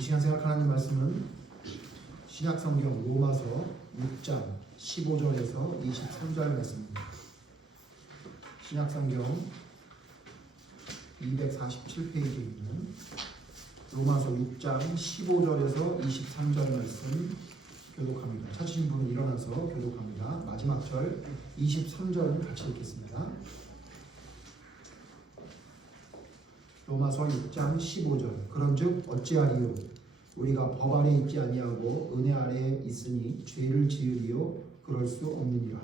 이 시간 생각할 하나님 말씀은 신약성경 로마서 6장 15절에서 23절 말씀입니다. 신약성경 247페이지에 있는 로마서 6장 15절에서 23절 말씀 교독합니다. 찾으신 분은 일어나서 교독합니다. 마지막 절 23절을 같이 읽겠습니다. 로마서 6장 15절. 그런즉 어찌하리요? 우리가 법 아래 있지 아니하고 은혜 아래에 있으니 죄를 지으리요? 그럴 수 없느니라.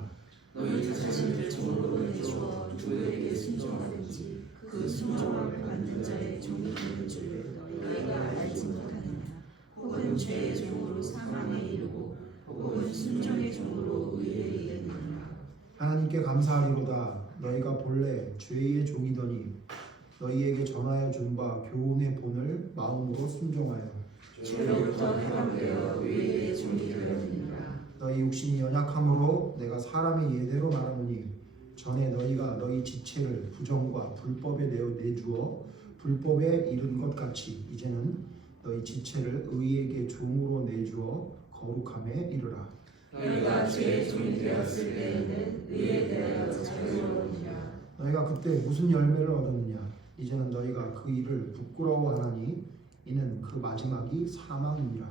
너희 자신을 종으로 내주어 주에게 순종하든지 그 순종을 받는 자의 종이 되는 줄을 너희가 알지 못하느냐. 혹은 죄의 종으로 사망에 이르고 혹은 순종의 종으로 의에 이르느냐. 하나님께 감사하리로다. 너희가 본래 죄의 종이더니 너희에게 전하여 준 바 교훈의 본을 마음으로 순종하여 죄로부터 해방되어 의의 종이 되었느니라. 너희 육신이 연약함으로 내가 사람의 예대로 말하노니 전에 너희가 너희 지체를 부정과 불법에 내주어 불법에 이른 것 같이 이제는 너희 지체를 의에게 종으로 내주어 거룩함에 이르라. 너희가 죄의 종이 되었을 때에는 의에 대하여 자유로우니라. 너희가 그때 무슨 열매를 얻었느냐? 이제는 너희가 그 일을 부끄러워하나니 이는 그 마지막이 사망이니라.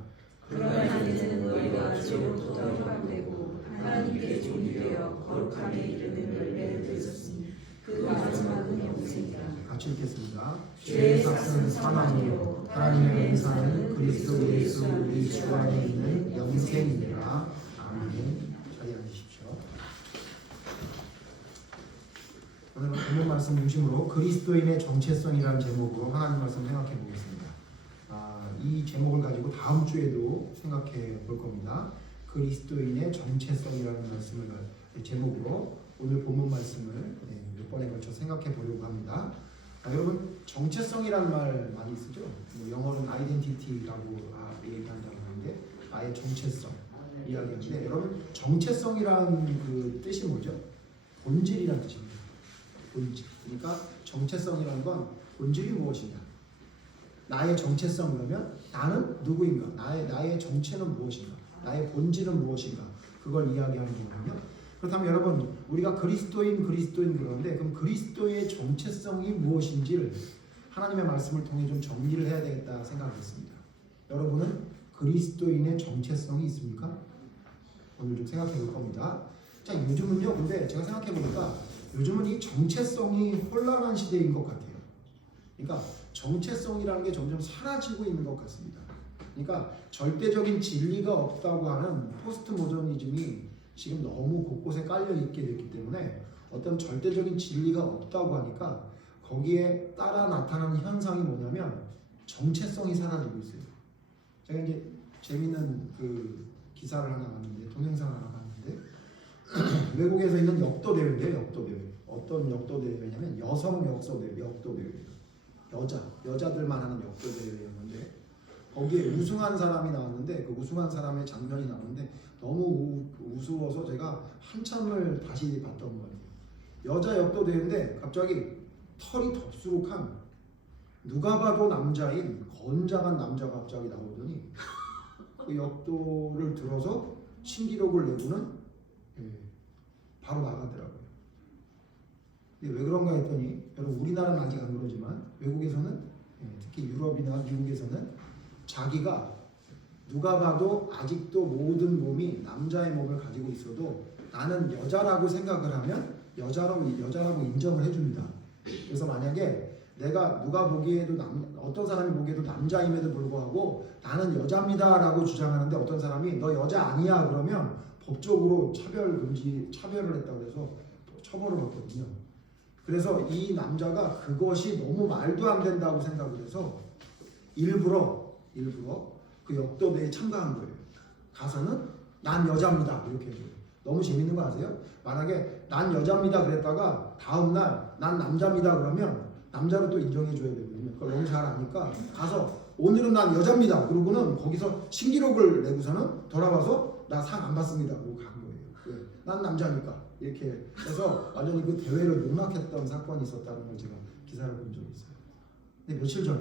그러나 이제는 너희가 죄로부터 해방되고 하나님께 종이 되어 거룩함에 이르는 열매를 맺었으니 그 마지막은 영생이라. 같이 읽겠습니다. 죄의 삭은 사망이요 하나님의 은사는 그리스도 예수 우리 주 안에 있는 영생이니라. 아멘. 자리에 앉으십시오. 오늘은 본문 말씀 중심으로 그리스도인의 정체성이라는 제목으로 하나님 말씀 생각해 보겠습니다. 이 제목을 가지고 다음 주에도 생각해 볼 겁니다. 그리스도인의 정체성이라는 말씀을 제목으로 오늘 본문 말씀을 몇 번에 걸쳐 생각해 보려고 합니다. 여러분 정체성이라는 말 많이 쓰죠? 영어로는 아이덴티티라고 얘기한다고 하는데 나의 정체성 이야기하는데 여러분 정체성이라는 그 뜻이 뭐죠? 본질이라는 뜻입니다. 본질. 그러니까 정체성이라는 건 본질이 무엇이냐? 나의 정체성 그러면 나는 누구인가? 나의 정체는 무엇인가? 나의 본질은 무엇인가? 그걸 이야기하는 거거든요. 그렇다면 여러분 우리가 그리스도인 그러는데 그럼 그리스도의 정체성이 무엇인지를 하나님의 말씀을 통해 좀 정리를 해야 되겠다 생각했습니다. 여러분은 그리스도인의 정체성이 있습니까? 오늘 좀 생각해 볼 겁니다. 자, 요즘은요. 근데 제가 생각해 보니까 요즘은 이 정체성이 혼란한 시대인 것 같아요. 그러니까 정체성이라는 게 점점 사라지고 있는 것 같습니다. 그러니까 절대적인 진리가 없다고 하는 포스트 모더니즘이 지금 너무 곳곳에 깔려 있게 됐기 때문에 어떤 절대적인 진리가 없다고 하니까 거기에 따라 나타나는 현상이 뭐냐면 정체성이 사라지고 있어요. 제가 이제 재밌는 그 기사를 하나 봤는데 동영상을 하나 봤는데 외국에서 있는 역도 대회인데요. 역도 대회. 어떤 역도 대회냐면 여성 역도 대회예요. 여자들만 하는 역도 대회였는데 거기에 우승한 사람이 나왔는데 그 우승한 사람의 장면이 나오는데 너무 우스워서 제가 한참을 다시 봤던 거예요. 여자 역도 대회인데 갑자기 털이 덥수룩한 누가 봐도 남자인 건장한 남자가 갑자기 나오더니 그 역도를 들어서 신기록을 내고는 바로 나가더라고요. 왜 그런가 했더니 여러분 우리나라는 아직 안 그러지만 외국에서는 특히 유럽이나 미국에서는 자기가 누가 봐도 아직도 모든 몸이 남자의 몸을 가지고 있어도 나는 여자라고 생각을 하면 여자라고 인정을 해줍니다. 그래서 만약에 내가 누가 보기에도 어떤 사람이 보기에도 남자임에도 불구하고 나는 여자입니다라고 주장하는데 어떤 사람이 너 여자 아니야 그러면 법적으로 차별을 했다고 해서 처벌을 받거든요. 그래서 이 남자가 그것이 너무 말도 안 된다고 생각을 해서 일부러 그 역도대회에 참가한 거예요. 가서는 난 여자입니다 이렇게 해줘요. 너무 재밌는 거 아세요? 만약에 난 여자입니다 그랬다가 다음날 난 남자입니다 그러면 남자로 또 인정해줘야 되거든요. 그걸 너무 잘 아니까 가서 오늘은 난 여자입니다 그러고는 거기서 신기록을 내고서는 돌아와서 나 상 안 받습니다 그러고 간 거예요. 난 남자니까 이렇게 해서 완전히 그 대회를 농락했던 사건이 있었다는 걸 제가 기사를 본 적이 있어요. 근데 며칠 전에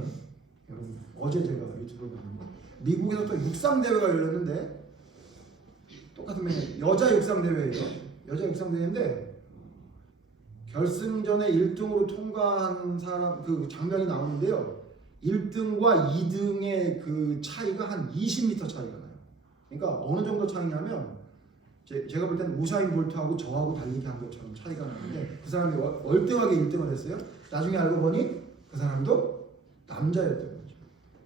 여러분 어제 제가 유튜브를 봤는데 미국에서 또 육상 대회가 열렸는데 똑같은 메뉴 여자 육상 대회예요. 여자 육상 대회인데 결승전에 1등으로 통과한 사람 그 장면이 나오는데요. 1등과 2등의 그 차이가 한 20m 차이가 나요. 그러니까 어느 정도 차이냐면 제가 볼 때는 우사인 볼트하고 저하고 달리기 한 것처럼 차이가 나는데 그 사람이 월등하게 1등을 했어요. 나중에 알고 보니 그 사람도 남자였던 거죠.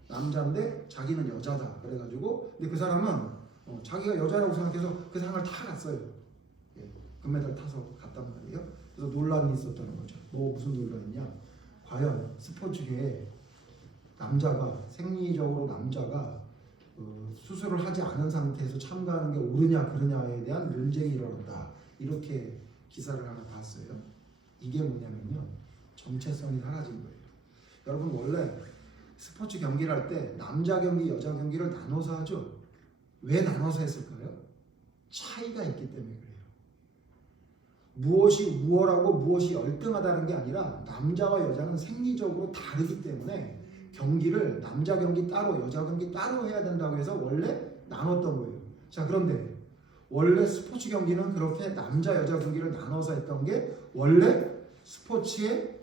남자인데 자기는 여자다 그래가지고 근데 그 사람은 자기가 여자라고 생각해서 그 상을 다 갔어요. 예, 금메달 타서 갔단 말이에요. 그래서 논란이 있었다는 거죠. 뭐 무슨 논란이냐? 과연 스포츠계에 남자가 생리적으로 남자가 수술을 하지 않은 상태에서 참가하는 게 옳으냐 그르냐에 대한 논쟁이 일어난다. 이렇게 기사를 하나 봤어요. 이게 뭐냐면요. 정체성이 사라진 거예요. 여러분 원래 스포츠 경기를 할 때 남자 경기, 여자 경기를 나눠서 하죠. 왜 나눠서 했을까요? 차이가 있기 때문에 그래요. 무엇이 우월하고 무엇이 열등하다는 게 아니라 남자와 여자는 생리적으로 다르기 때문에 경기를 남자 경기 따로 여자 경기 따로 해야 된다고 해서 원래 나눴던 거예요. 자 그런데 원래 스포츠 경기는 그렇게 남자 여자 경기를 나눠서 했던 게 원래 스포츠의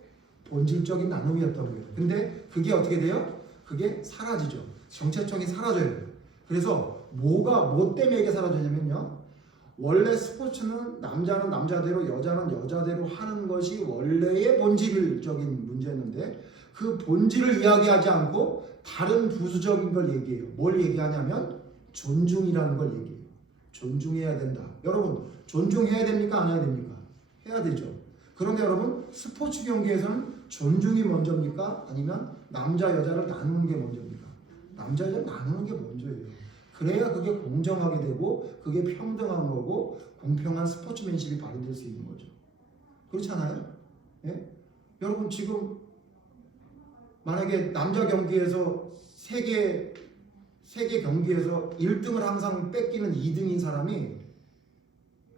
본질적인 나눔이었던 거예요. 근데 그게 어떻게 돼요? 그게 사라지죠. 정체성이 사라져요. 그래서 뭐 때문에 이게 사라지냐면요. 원래 스포츠는 남자는 남자대로 여자는 여자대로 하는 것이 원래의 본질적인 문제였는데 그 본질을 이야기하지 않고 다른 부수적인 걸 얘기해요. 뭘 얘기하냐면 존중이라는 걸 얘기해요. 존중해야 된다. 여러분 존중해야 됩니까? 안 해야 됩니까? 해야 되죠. 그런데 여러분 스포츠 경기에서는 존중이 먼저입니까? 아니면 남자 여자를 나누는 게 먼저입니까? 남자 여자를 나누는 게 먼저예요. 그래야 그게 공정하게 되고 그게 평등한 거고 공평한 스포츠맨십이 발휘될 수 있는 거죠. 그렇지 않아요? 예? 여러분 지금 만약에 남자 경기에서 세계 경기에서 1등을 항상 뺏기는 2등인 사람이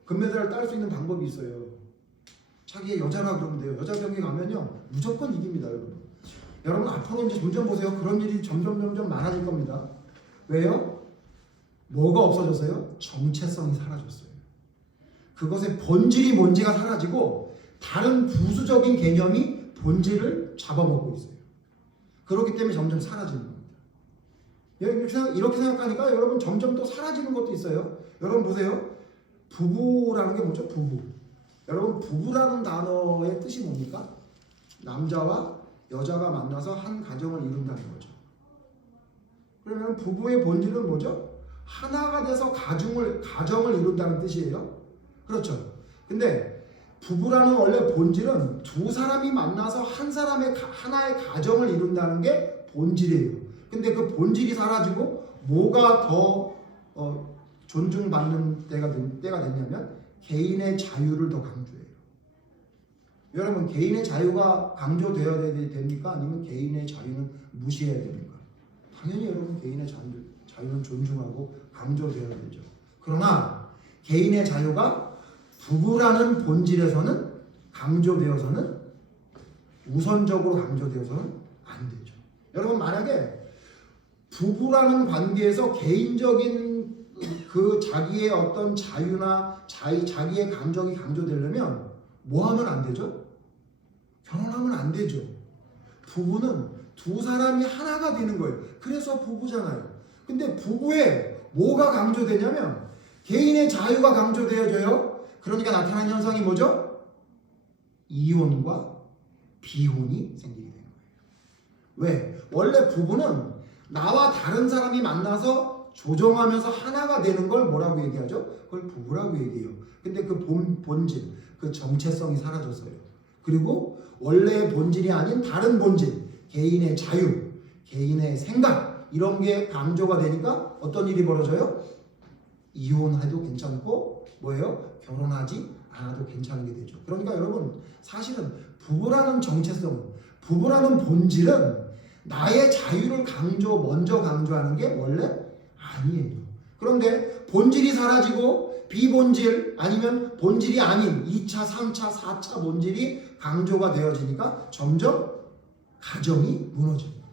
금메달을 딸 수 있는 방법이 있어요. 자기 여자라 그러면 돼요. 여자 경기 가면요 무조건 이깁니다, 여러분. 여러분 앞으로 이제 점점 보세요. 그런 일이 점점 많아질 겁니다. 왜요? 뭐가 없어졌어요? 정체성이 사라졌어요. 그것의 본질이 뭔지가 사라지고 다른 부수적인 개념이 본질을 잡아먹고 있어요. 그렇기 때문에 점점 사라지는 겁니다. 이렇게 생각하니까 여러분 점점 또 사라지는 것도 있어요. 여러분 보세요. 부부라는 게 뭐죠? 부부. 여러분 부부라는 단어의 뜻이 뭡니까? 남자와 여자가 만나서 한 가정을 이룬다는 거죠. 그러면 부부의 본질은 뭐죠? 하나가 돼서 가정을 이룬다는 뜻이에요. 그렇죠. 근데 부부라는 원래 본질은 두 사람이 만나서 하나의 가정을 이룬다는 게 본질이에요. 근데 그 본질이 사라지고 뭐가 더 존중받는 때가 됐냐면 개인의 자유를 더 강조해요. 여러분 개인의 자유가 강조되어야 됩니까? 아니면 개인의 자유는 무시해야 됩니까? 당연히 여러분 개인의 자유는 존중하고 강조되어야 되죠. 그러나 개인의 자유가 부부라는 본질에서는 강조되어서는 우선적으로 강조되어서는 안 되죠. 여러분 만약에 부부라는 관계에서 개인적인 그 자기의 어떤 자유나 자기의 감정이 강조되려면 뭐 하면 안 되죠? 결혼하면 안 되죠. 부부는 두 사람이 하나가 되는 거예요. 그래서 부부잖아요. 근데 부부에 뭐가 강조되냐면 개인의 자유가 강조되어져요. 그러니까 나타나는 현상이 뭐죠? 이혼과 비혼이 생기게 되는 거예요. 왜? 원래 부부는 나와 다른 사람이 만나서 조정하면서 하나가 되는 걸 뭐라고 얘기하죠? 그걸 부부라고 얘기해요. 근데 그 본질, 그 정체성이 사라졌어요. 그리고 원래의 본질이 아닌 다른 본질, 개인의 자유, 개인의 생각 이런 게 강조가 되니까 어떤 일이 벌어져요? 이혼해도 괜찮고 뭐예요? 결혼하지 않아도 괜찮게 되죠. 그러니까 여러분 사실은 부부라는 정체성, 부부라는 본질은 나의 자유를 먼저 강조하는 게 원래 아니에요. 그런데 본질이 사라지고 비본질 아니면 본질이 아닌 2차, 3차, 4차 본질이 강조가 되어지니까 점점 가정이 무너집니다.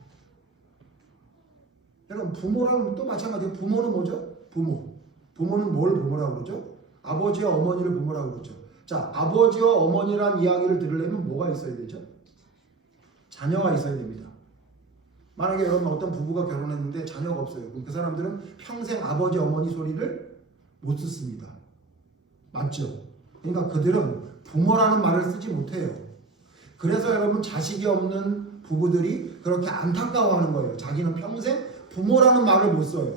여러분 부모라는 또 마찬가지예요. 부모는 뭐죠? 부모는 뭘 부모라고 그러죠? 아버지와 어머니를 부모라고 그러죠. 자, 아버지와 어머니란 이야기를 들으려면 뭐가 있어야 되죠? 자녀가 있어야 됩니다. 만약에 여러분 어떤 부부가 결혼했는데 자녀가 없어요. 그럼 그 사람들은 평생 아버지 어머니 소리를 못 듣습니다. 맞죠? 그러니까 그들은 부모라는 말을 쓰지 못해요. 그래서 여러분 자식이 없는 부부들이 그렇게 안타까워하는 거예요. 자기는 평생 부모라는 말을 못 써요.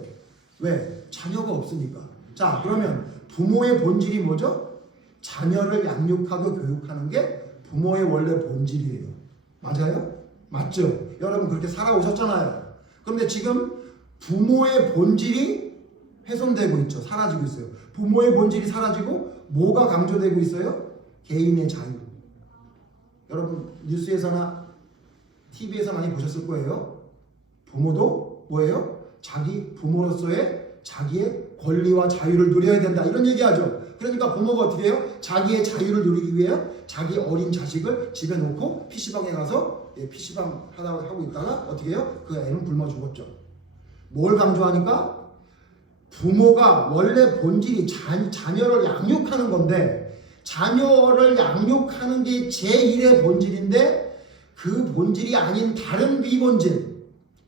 왜? 자녀가 없으니까. 자, 그러면 부모의 본질이 뭐죠? 자녀를 양육하고 교육하는 게 부모의 원래 본질이에요. 맞아요? 맞죠? 여러분 그렇게 살아오셨잖아요. 그런데 지금 부모의 본질이 훼손되고 있죠. 사라지고 있어요. 부모의 본질이 사라지고 뭐가 강조되고 있어요? 개인의 자유. 여러분 뉴스에서나 TV에서 많이 보셨을 거예요. 부모도 뭐예요? 자기 부모로서의 자기의 권리와 자유를 누려야 된다. 이런 얘기하죠. 그러니까 부모가 어떻게 해요? 자기의 자유를 누리기 위해 자기 어린 자식을 집에 놓고 PC방에 가서 PC방 하고 있다가 어떻게 해요? 그 애는 굶어 죽었죠. 뭘 강조하니까? 부모가 원래 본질이 자녀를 양육하는 건데 자녀를 양육하는 게 제1의 본질인데 그 본질이 아닌 다른 비본질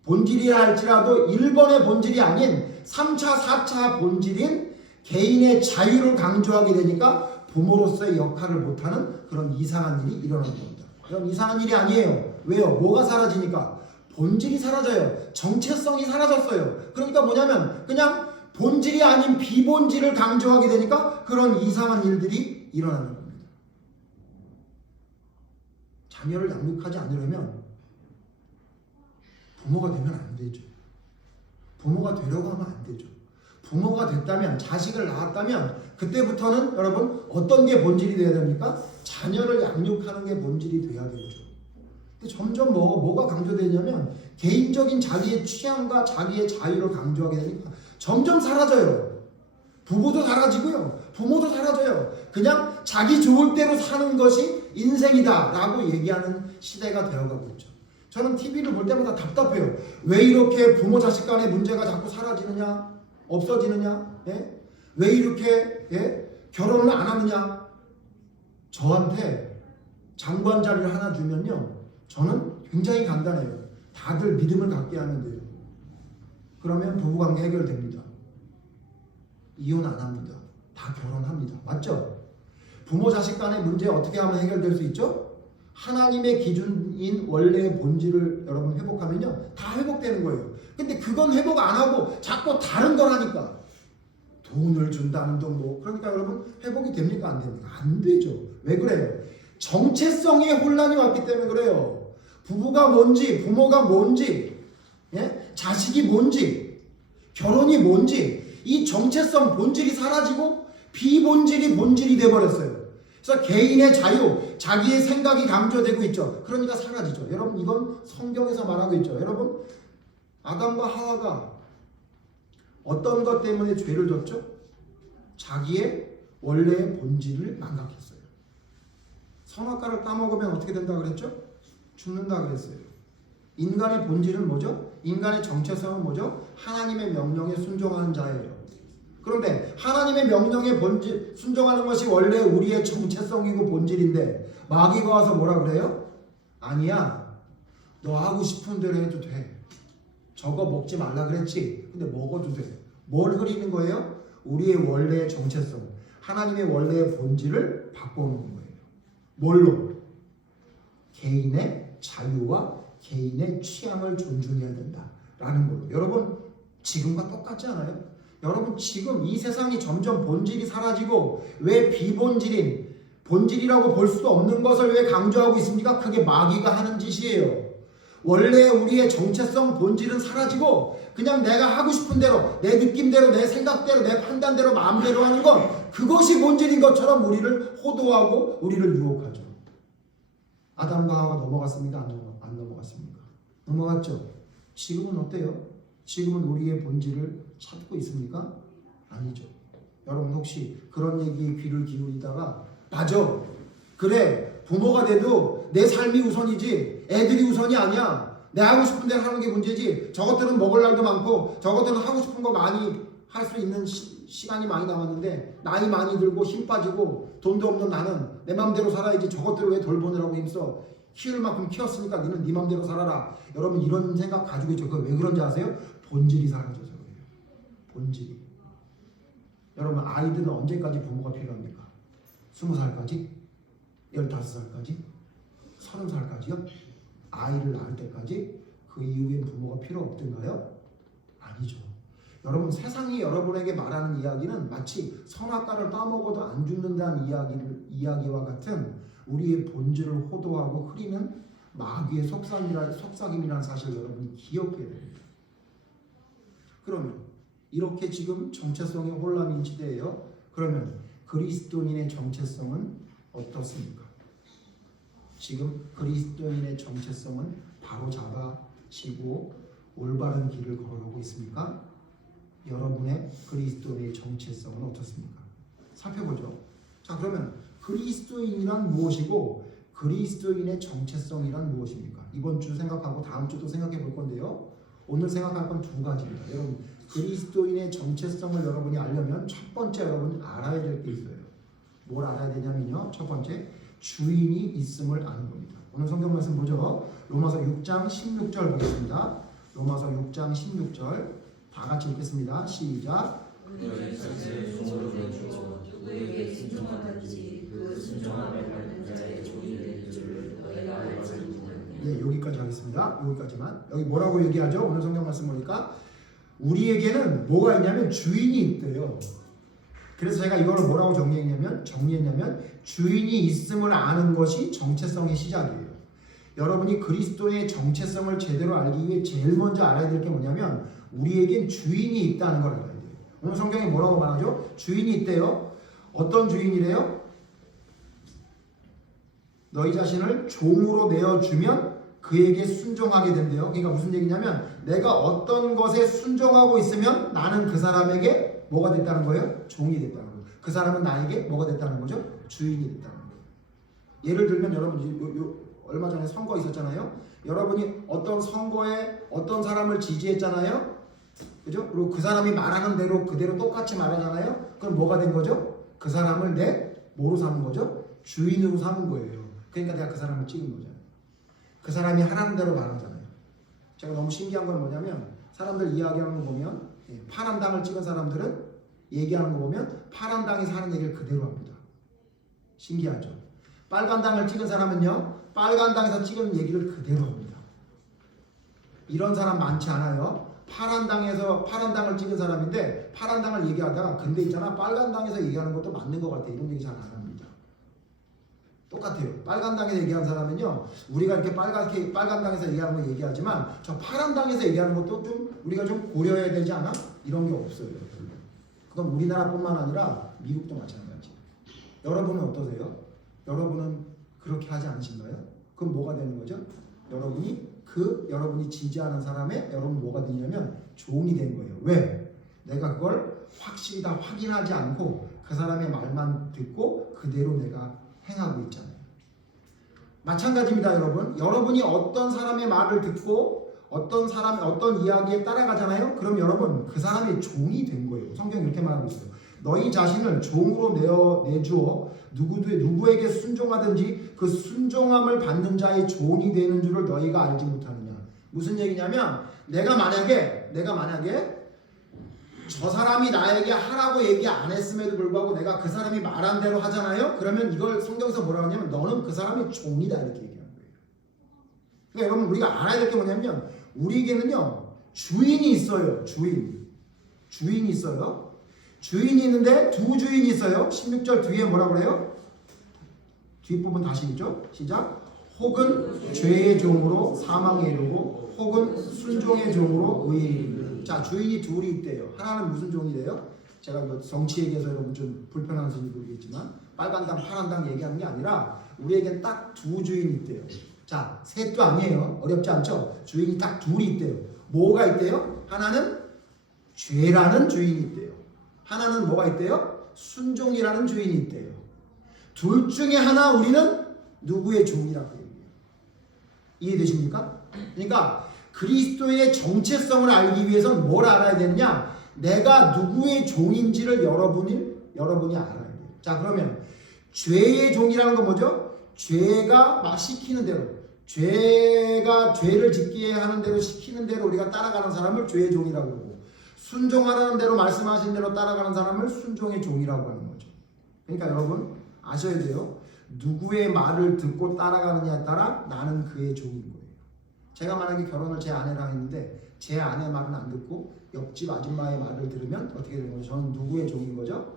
본질이라 할지라도 1번의 본질이 아닌 3차, 4차 본질인 개인의 자유를 강조하게 되니까 부모로서의 역할을 못하는 그런 이상한 일이 일어나는 겁니다. 그럼 이상한 일이 아니에요. 왜요? 뭐가 사라지니까? 본질이 사라져요. 정체성이 사라졌어요. 그러니까 뭐냐면 그냥 본질이 아닌 비본질을 강조하게 되니까 그런 이상한 일들이 일어나는 겁니다. 자녀를 양육하지 않으려면 부모가 되면 안 되죠. 부모가 되려고 하면 안 되죠. 부모가 됐다면, 자식을 낳았다면 그때부터는 여러분 어떤 게 본질이 돼야 됩니까? 자녀를 양육하는 게 본질이 돼야 되죠. 근데 점점 뭐가 강조되냐면 개인적인 자기의 취향과 자기의 자유를 강조하게 되니까 점점 사라져요. 부부도 사라지고요. 부모도 사라져요. 그냥 자기 좋을 대로 사는 것이 인생이다 라고 얘기하는 시대가 되어가고 있죠. 저는 TV를 볼 때마다 답답해요. 왜 이렇게 부모 자식 간의 문제가 자꾸 사라지느냐? 없어지느냐? 예? 왜 이렇게 결혼을 안 하느냐? 저한테 장관 자리를 하나 주면요. 저는 굉장히 간단해요. 다들 믿음을 갖게 하면 돼요. 그러면 부부관계 해결됩니다. 이혼 안 합니다. 다 결혼합니다. 맞죠? 부모 자식 간의 문제 어떻게 하면 해결될 수 있죠? 하나님의 기준인 원래의 본질을 여러분 회복하면요. 다 회복되는 거예요. 근데 그건 회복 안 하고 자꾸 다른 걸 하니까 돈을 준다는 둥 그러니까 여러분 회복이 됩니까? 안 됩니까? 안 되죠. 왜 그래요? 정체성에 혼란이 왔기 때문에 그래요. 부부가 뭔지, 부모가 뭔지, 자식이 뭔지, 결혼이 뭔지 이 정체성 본질이 사라지고 비본질이 본질이 돼버렸어요. 그래서 개인의 자유, 자기의 생각이 강조되고 있죠. 그러니까 사라지죠. 여러분 이건 성경에서 말하고 있죠. 여러분 아담과 하와가 어떤 것 때문에 죄를 졌죠? 자기의 원래의 본질을 망각했어요. 선악과를 따먹으면 어떻게 된다 그랬죠? 죽는다 그랬어요. 인간의 본질은 뭐죠? 인간의 정체성은 뭐죠? 하나님의 명령에 순종하는 자예요. 그런데 하나님의 명령에 본질 순종하는 것이 원래 우리의 정체성이고 본질인데 마귀가 와서 뭐라 그래요? 아니야. 너 하고 싶은 대로 해도 돼. 저거 먹지 말라 그랬지. 근데 먹어도 돼. 뭘 흐리는 거예요? 우리의 원래의 정체성, 하나님의 원래의 본질을 바꿔놓는 거예요. 뭘로? 개인의 자유와 개인의 취향을 존중해야 된다라는 걸로. 여러분 지금과 똑같지 않아요? 여러분 지금 이 세상이 점점 본질이 사라지고 왜 비본질인 본질이라고 볼 수도 없는 것을 왜 강조하고 있습니까? 그게 마귀가 하는 짓이에요. 원래 우리의 정체성 본질은 사라지고 그냥 내가 하고 싶은 대로 내 느낌대로 내 생각대로 내 판단대로 마음대로 하는 건 그것이 본질인 것처럼 우리를 호도하고 우리를 유혹하죠. 아담과 하와가 넘어갔습니까? 안 넘어갔습니까? 넘어갔죠. 지금은 어때요? 지금은 우리의 본질을 찾고 있습니까? 아니죠. 여러분 혹시 그런 얘기에 귀를 기울이다가 맞아. 그래 부모가 돼도 내 삶이 우선이지 애들이 우선이 아니야. 내 하고 싶은 대로 하는 게 문제지. 저것들은 먹을 날도 많고 저것들은 하고 싶은 거 많이 할 수 있는 시간이 많이 남았는데 나이 많이 들고 힘 빠지고 돈도 없는 나는 내 맘대로 살아야지. 저것들을 왜 돌보느라고 힘써. 키울 만큼 키웠으니까 너는 네 맘대로 살아라. 여러분 이런 생각 가지고 있죠. 그거 왜 그런지 아세요? 본질이 사라져서 그래요. 본질이. 여러분 아이들은 언제까지 부모가 필요합니까? 20살까지? 15살까지? 30살까지요? 아이를 낳을 때까지? 그 이후엔 부모가 필요 없던가요? 아니죠. 여러분 세상이 여러분에게 말하는 이야기는 마치 선악과를 따먹어도 안 죽는다는 이야기와 같은 우리의 본질을 호도하고 흐리는 마귀의 속삭임이라는 사실을 여러분이 기억해야 됩니다. 그러면 이렇게 지금 정체성의 혼란인 시대예요. 그러면 그리스도인의 정체성은 어떻습니까? 지금 그리스도인의 정체성은 바로 잡아지고 올바른 길을 걸어가고 있습니까? 여러분의 그리스도인의 정체성은 어떻습니까? 살펴보죠. 자, 그러면 그리스도인이란 무엇이고 그리스도인의 정체성이란 무엇입니까? 이번 주 생각하고 다음 주도 생각해 볼 건데요. 오늘 생각할 건 두 가지입니다. 여러분 그리스도인의 정체성을 여러분이 알려면 첫 번째 여러분이 알아야 될 게 있어요. 뭘 알아야 되냐면요. 첫 번째 주인이 있음을 아는 겁니다. 오늘 성경 말씀 보죠. 로마서 6장 16절 보겠습니다. 로마서 6장 16절 다 같이 읽겠습니다. 시작. 그의 자신을 종으로 내주어 누구에게 순종하든지 그 순종함을 받는 자의 종이 되는 줄을 너희가 알지 못하느냐. 네, 여기까지 하겠습니다. 여기까지만. 여기 뭐라고 얘기하죠? 오늘 성경 말씀 보니까 우리에게는 뭐가 있냐면 주인이 있대요. 그래서 제가 이거를 뭐라고 정리했냐면 주인이 있음을 아는 것이 정체성의 시작이에요. 여러분이 그리스도의 정체성을 제대로 알기 위해 제일 먼저 알아야 될 게 뭐냐면 우리에겐 주인이 있다는 걸 알아야 돼요. 오늘 성경에 뭐라고 말하죠? 주인이 있대요. 어떤 주인이래요? 너희 자신을 종으로 내어주면 그에게 순종하게 된대요. 그러니까 무슨 얘기냐면 내가 어떤 것에 순종하고 있으면 나는 그 사람에게 뭐가 됐다는 거예요? 종이 됐다는 거예요. 그 사람은 나에게 뭐가 됐다는 거죠? 주인이 됐다는 거예요. 예를 들면 여러분 얼마 전에 선거 있었잖아요. 여러분이 어떤 선거에 어떤 사람을 지지했잖아요. 그죠? 그리고 그 사람이 말하는 대로 그대로 똑같이 말하잖아요. 그럼 뭐가 된 거죠? 그 사람을 내 뭐로 삼은 거죠? 주인으로 삼은 거예요. 그러니까 내가 그 사람을 찍은 거잖아요. 그 사람이 하라는 대로 말하잖아요. 제가 너무 신기한 건 뭐냐면 사람들 이야기하는 거 보면 파란 당을 찍은 사람들은 얘기하는 거 보면 파란 당에서 하는 얘기를 그대로 합니다. 신기하죠? 빨간 당을 찍은 사람은요 빨간 당에서 찍은 얘기를 그대로 합니다. 이런 사람 많지 않아요. 파란 당을 찍은 사람인데 파란 당을 얘기하다가 근데 있잖아 빨간 당에서 얘기하는 것도 맞는 것 같아. 이런 얘기 잘 안 합니다. 똑같아요. 빨간 당에서 얘기하는 사람은요 우리가 이렇게 빨간 당에서 얘기하는 거 얘기하지만 저 파란 당에서 얘기하는 것도 좀 우리가 좀 고려해야 되지 않아? 이런 게 없어요. 그건 우리나라뿐만 아니라 미국도 마찬가지예요. 여러분은 어떠세요? 여러분은 그렇게 하지 않으신가요? 그럼 뭐가 되는 거죠? 여러분이 지지하는 사람의 여러분 뭐가 되냐면 종이 된 거예요. 왜? 내가 그걸 확실히 다 확인하지 않고 그 사람의 말만 듣고 그대로 내가 행하고 있잖아요. 마찬가지입니다, 여러분. 여러분이 어떤 사람의 말을 듣고 어떤 이야기에 따라가잖아요. 그럼 여러분 그 사람의 종이 된 거예요. 성경이 이렇게 말하고 있어요. 너희 자신을 종으로 내주어 누구에게 순종하든지 그 순종함을 받는 자의 종이 되는 줄을 너희가 알지 못하느냐. 무슨 얘기냐면 내가 만약에 저 사람이 나에게 하라고 얘기 안 했음에도 불구하고 내가 그 사람이 말한 대로 하잖아요. 그러면 이걸 성경에서 뭐라고 하냐면 너는 그 사람의 종이다 이렇게 얘기하는 거예요. 그러니까 여러분 우리가 알아야 될 게 뭐냐면 우리에게는요 주인이 있어요. 주인이 있어요. 주인이 있는데 두 주인이 있어요. 16절 뒤에 뭐라고 그래요? 뒷부분 다시 읽죠. 시작. 혹은 죄의 종으로 사망에 이르고 혹은 순종의 종으로 의에 이르는. 자, 주인이 둘이 있대요. 하나는 무슨 종이래요? 제가 정치 얘기해서 여러분 좀 불편한지 모르겠지만 빨간 당 파란 당 얘기하는 게 아니라 우리에겐 딱 두 주인이 있대요. 자, 셋도 아니에요. 어렵지 않죠? 주인이 딱 둘이 있대요. 뭐가 있대요? 하나는 죄라는 주인이 있대요. 하나는 뭐가 있대요? 순종이라는 주인이 있대요. 둘 중에 하나 우리는 누구의 종이라고 얘기해요? 이해되십니까? 그러니까 그리스도의 정체성을 알기 위해서는 뭘 알아야 되느냐? 내가 누구의 종인지를 여러분이 알아야 돼요. 자, 그러면 죄의 종이라는 건 뭐죠? 죄가 막 시키는 대로, 죄가 죄를 짓게 하는 대로 시키는 대로 우리가 따라가는 사람을 죄의 종이라고 하고, 순종하라는 대로 말씀하신 대로 따라가는 사람을 순종의 종이라고 하는 거죠. 그러니까 여러분 아셔야 돼요. 누구의 말을 듣고 따라가느냐에 따라 나는 그의 종인 거예요. 제가 만약에 결혼을 제 아내랑 했는데 제 아내 말은 안 듣고 옆집 아줌마의 말을 들으면 어떻게 되는 거죠? 저는 누구의 종인 거죠?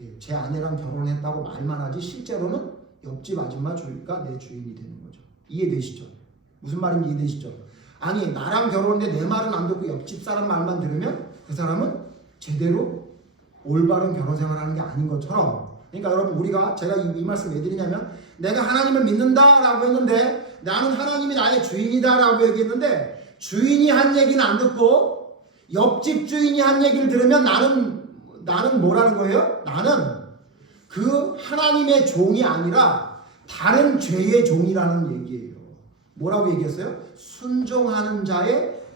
예, 제 아내랑 결혼했다고 말만 하지 실제로는 옆집 아줌마 주인가 내 주인이 되는 거죠. 이해되시죠? 무슨 말인지 이해되시죠? 아니 나랑 결혼했는데 내 말은 안 듣고 옆집 사람 말만 들으면 그 사람은 제대로 올바른 결혼 생활하는 게 아닌 것처럼, 그러니까 여러분 우리가 제가 이 말씀 왜 드리냐면 내가 하나님을 믿는다라고 했는데 나는 하나님이 나의 주인이다라고 얘기했는데 주인이 한 얘기는 안 듣고 옆집 주인이 한 얘기를 들으면 나는 뭐라는 거예요? 나는 그 하나님의 종이 아니라 다른 죄의 종이라는 얘기예요. 뭐라고 얘기했어요? 순종하는 자가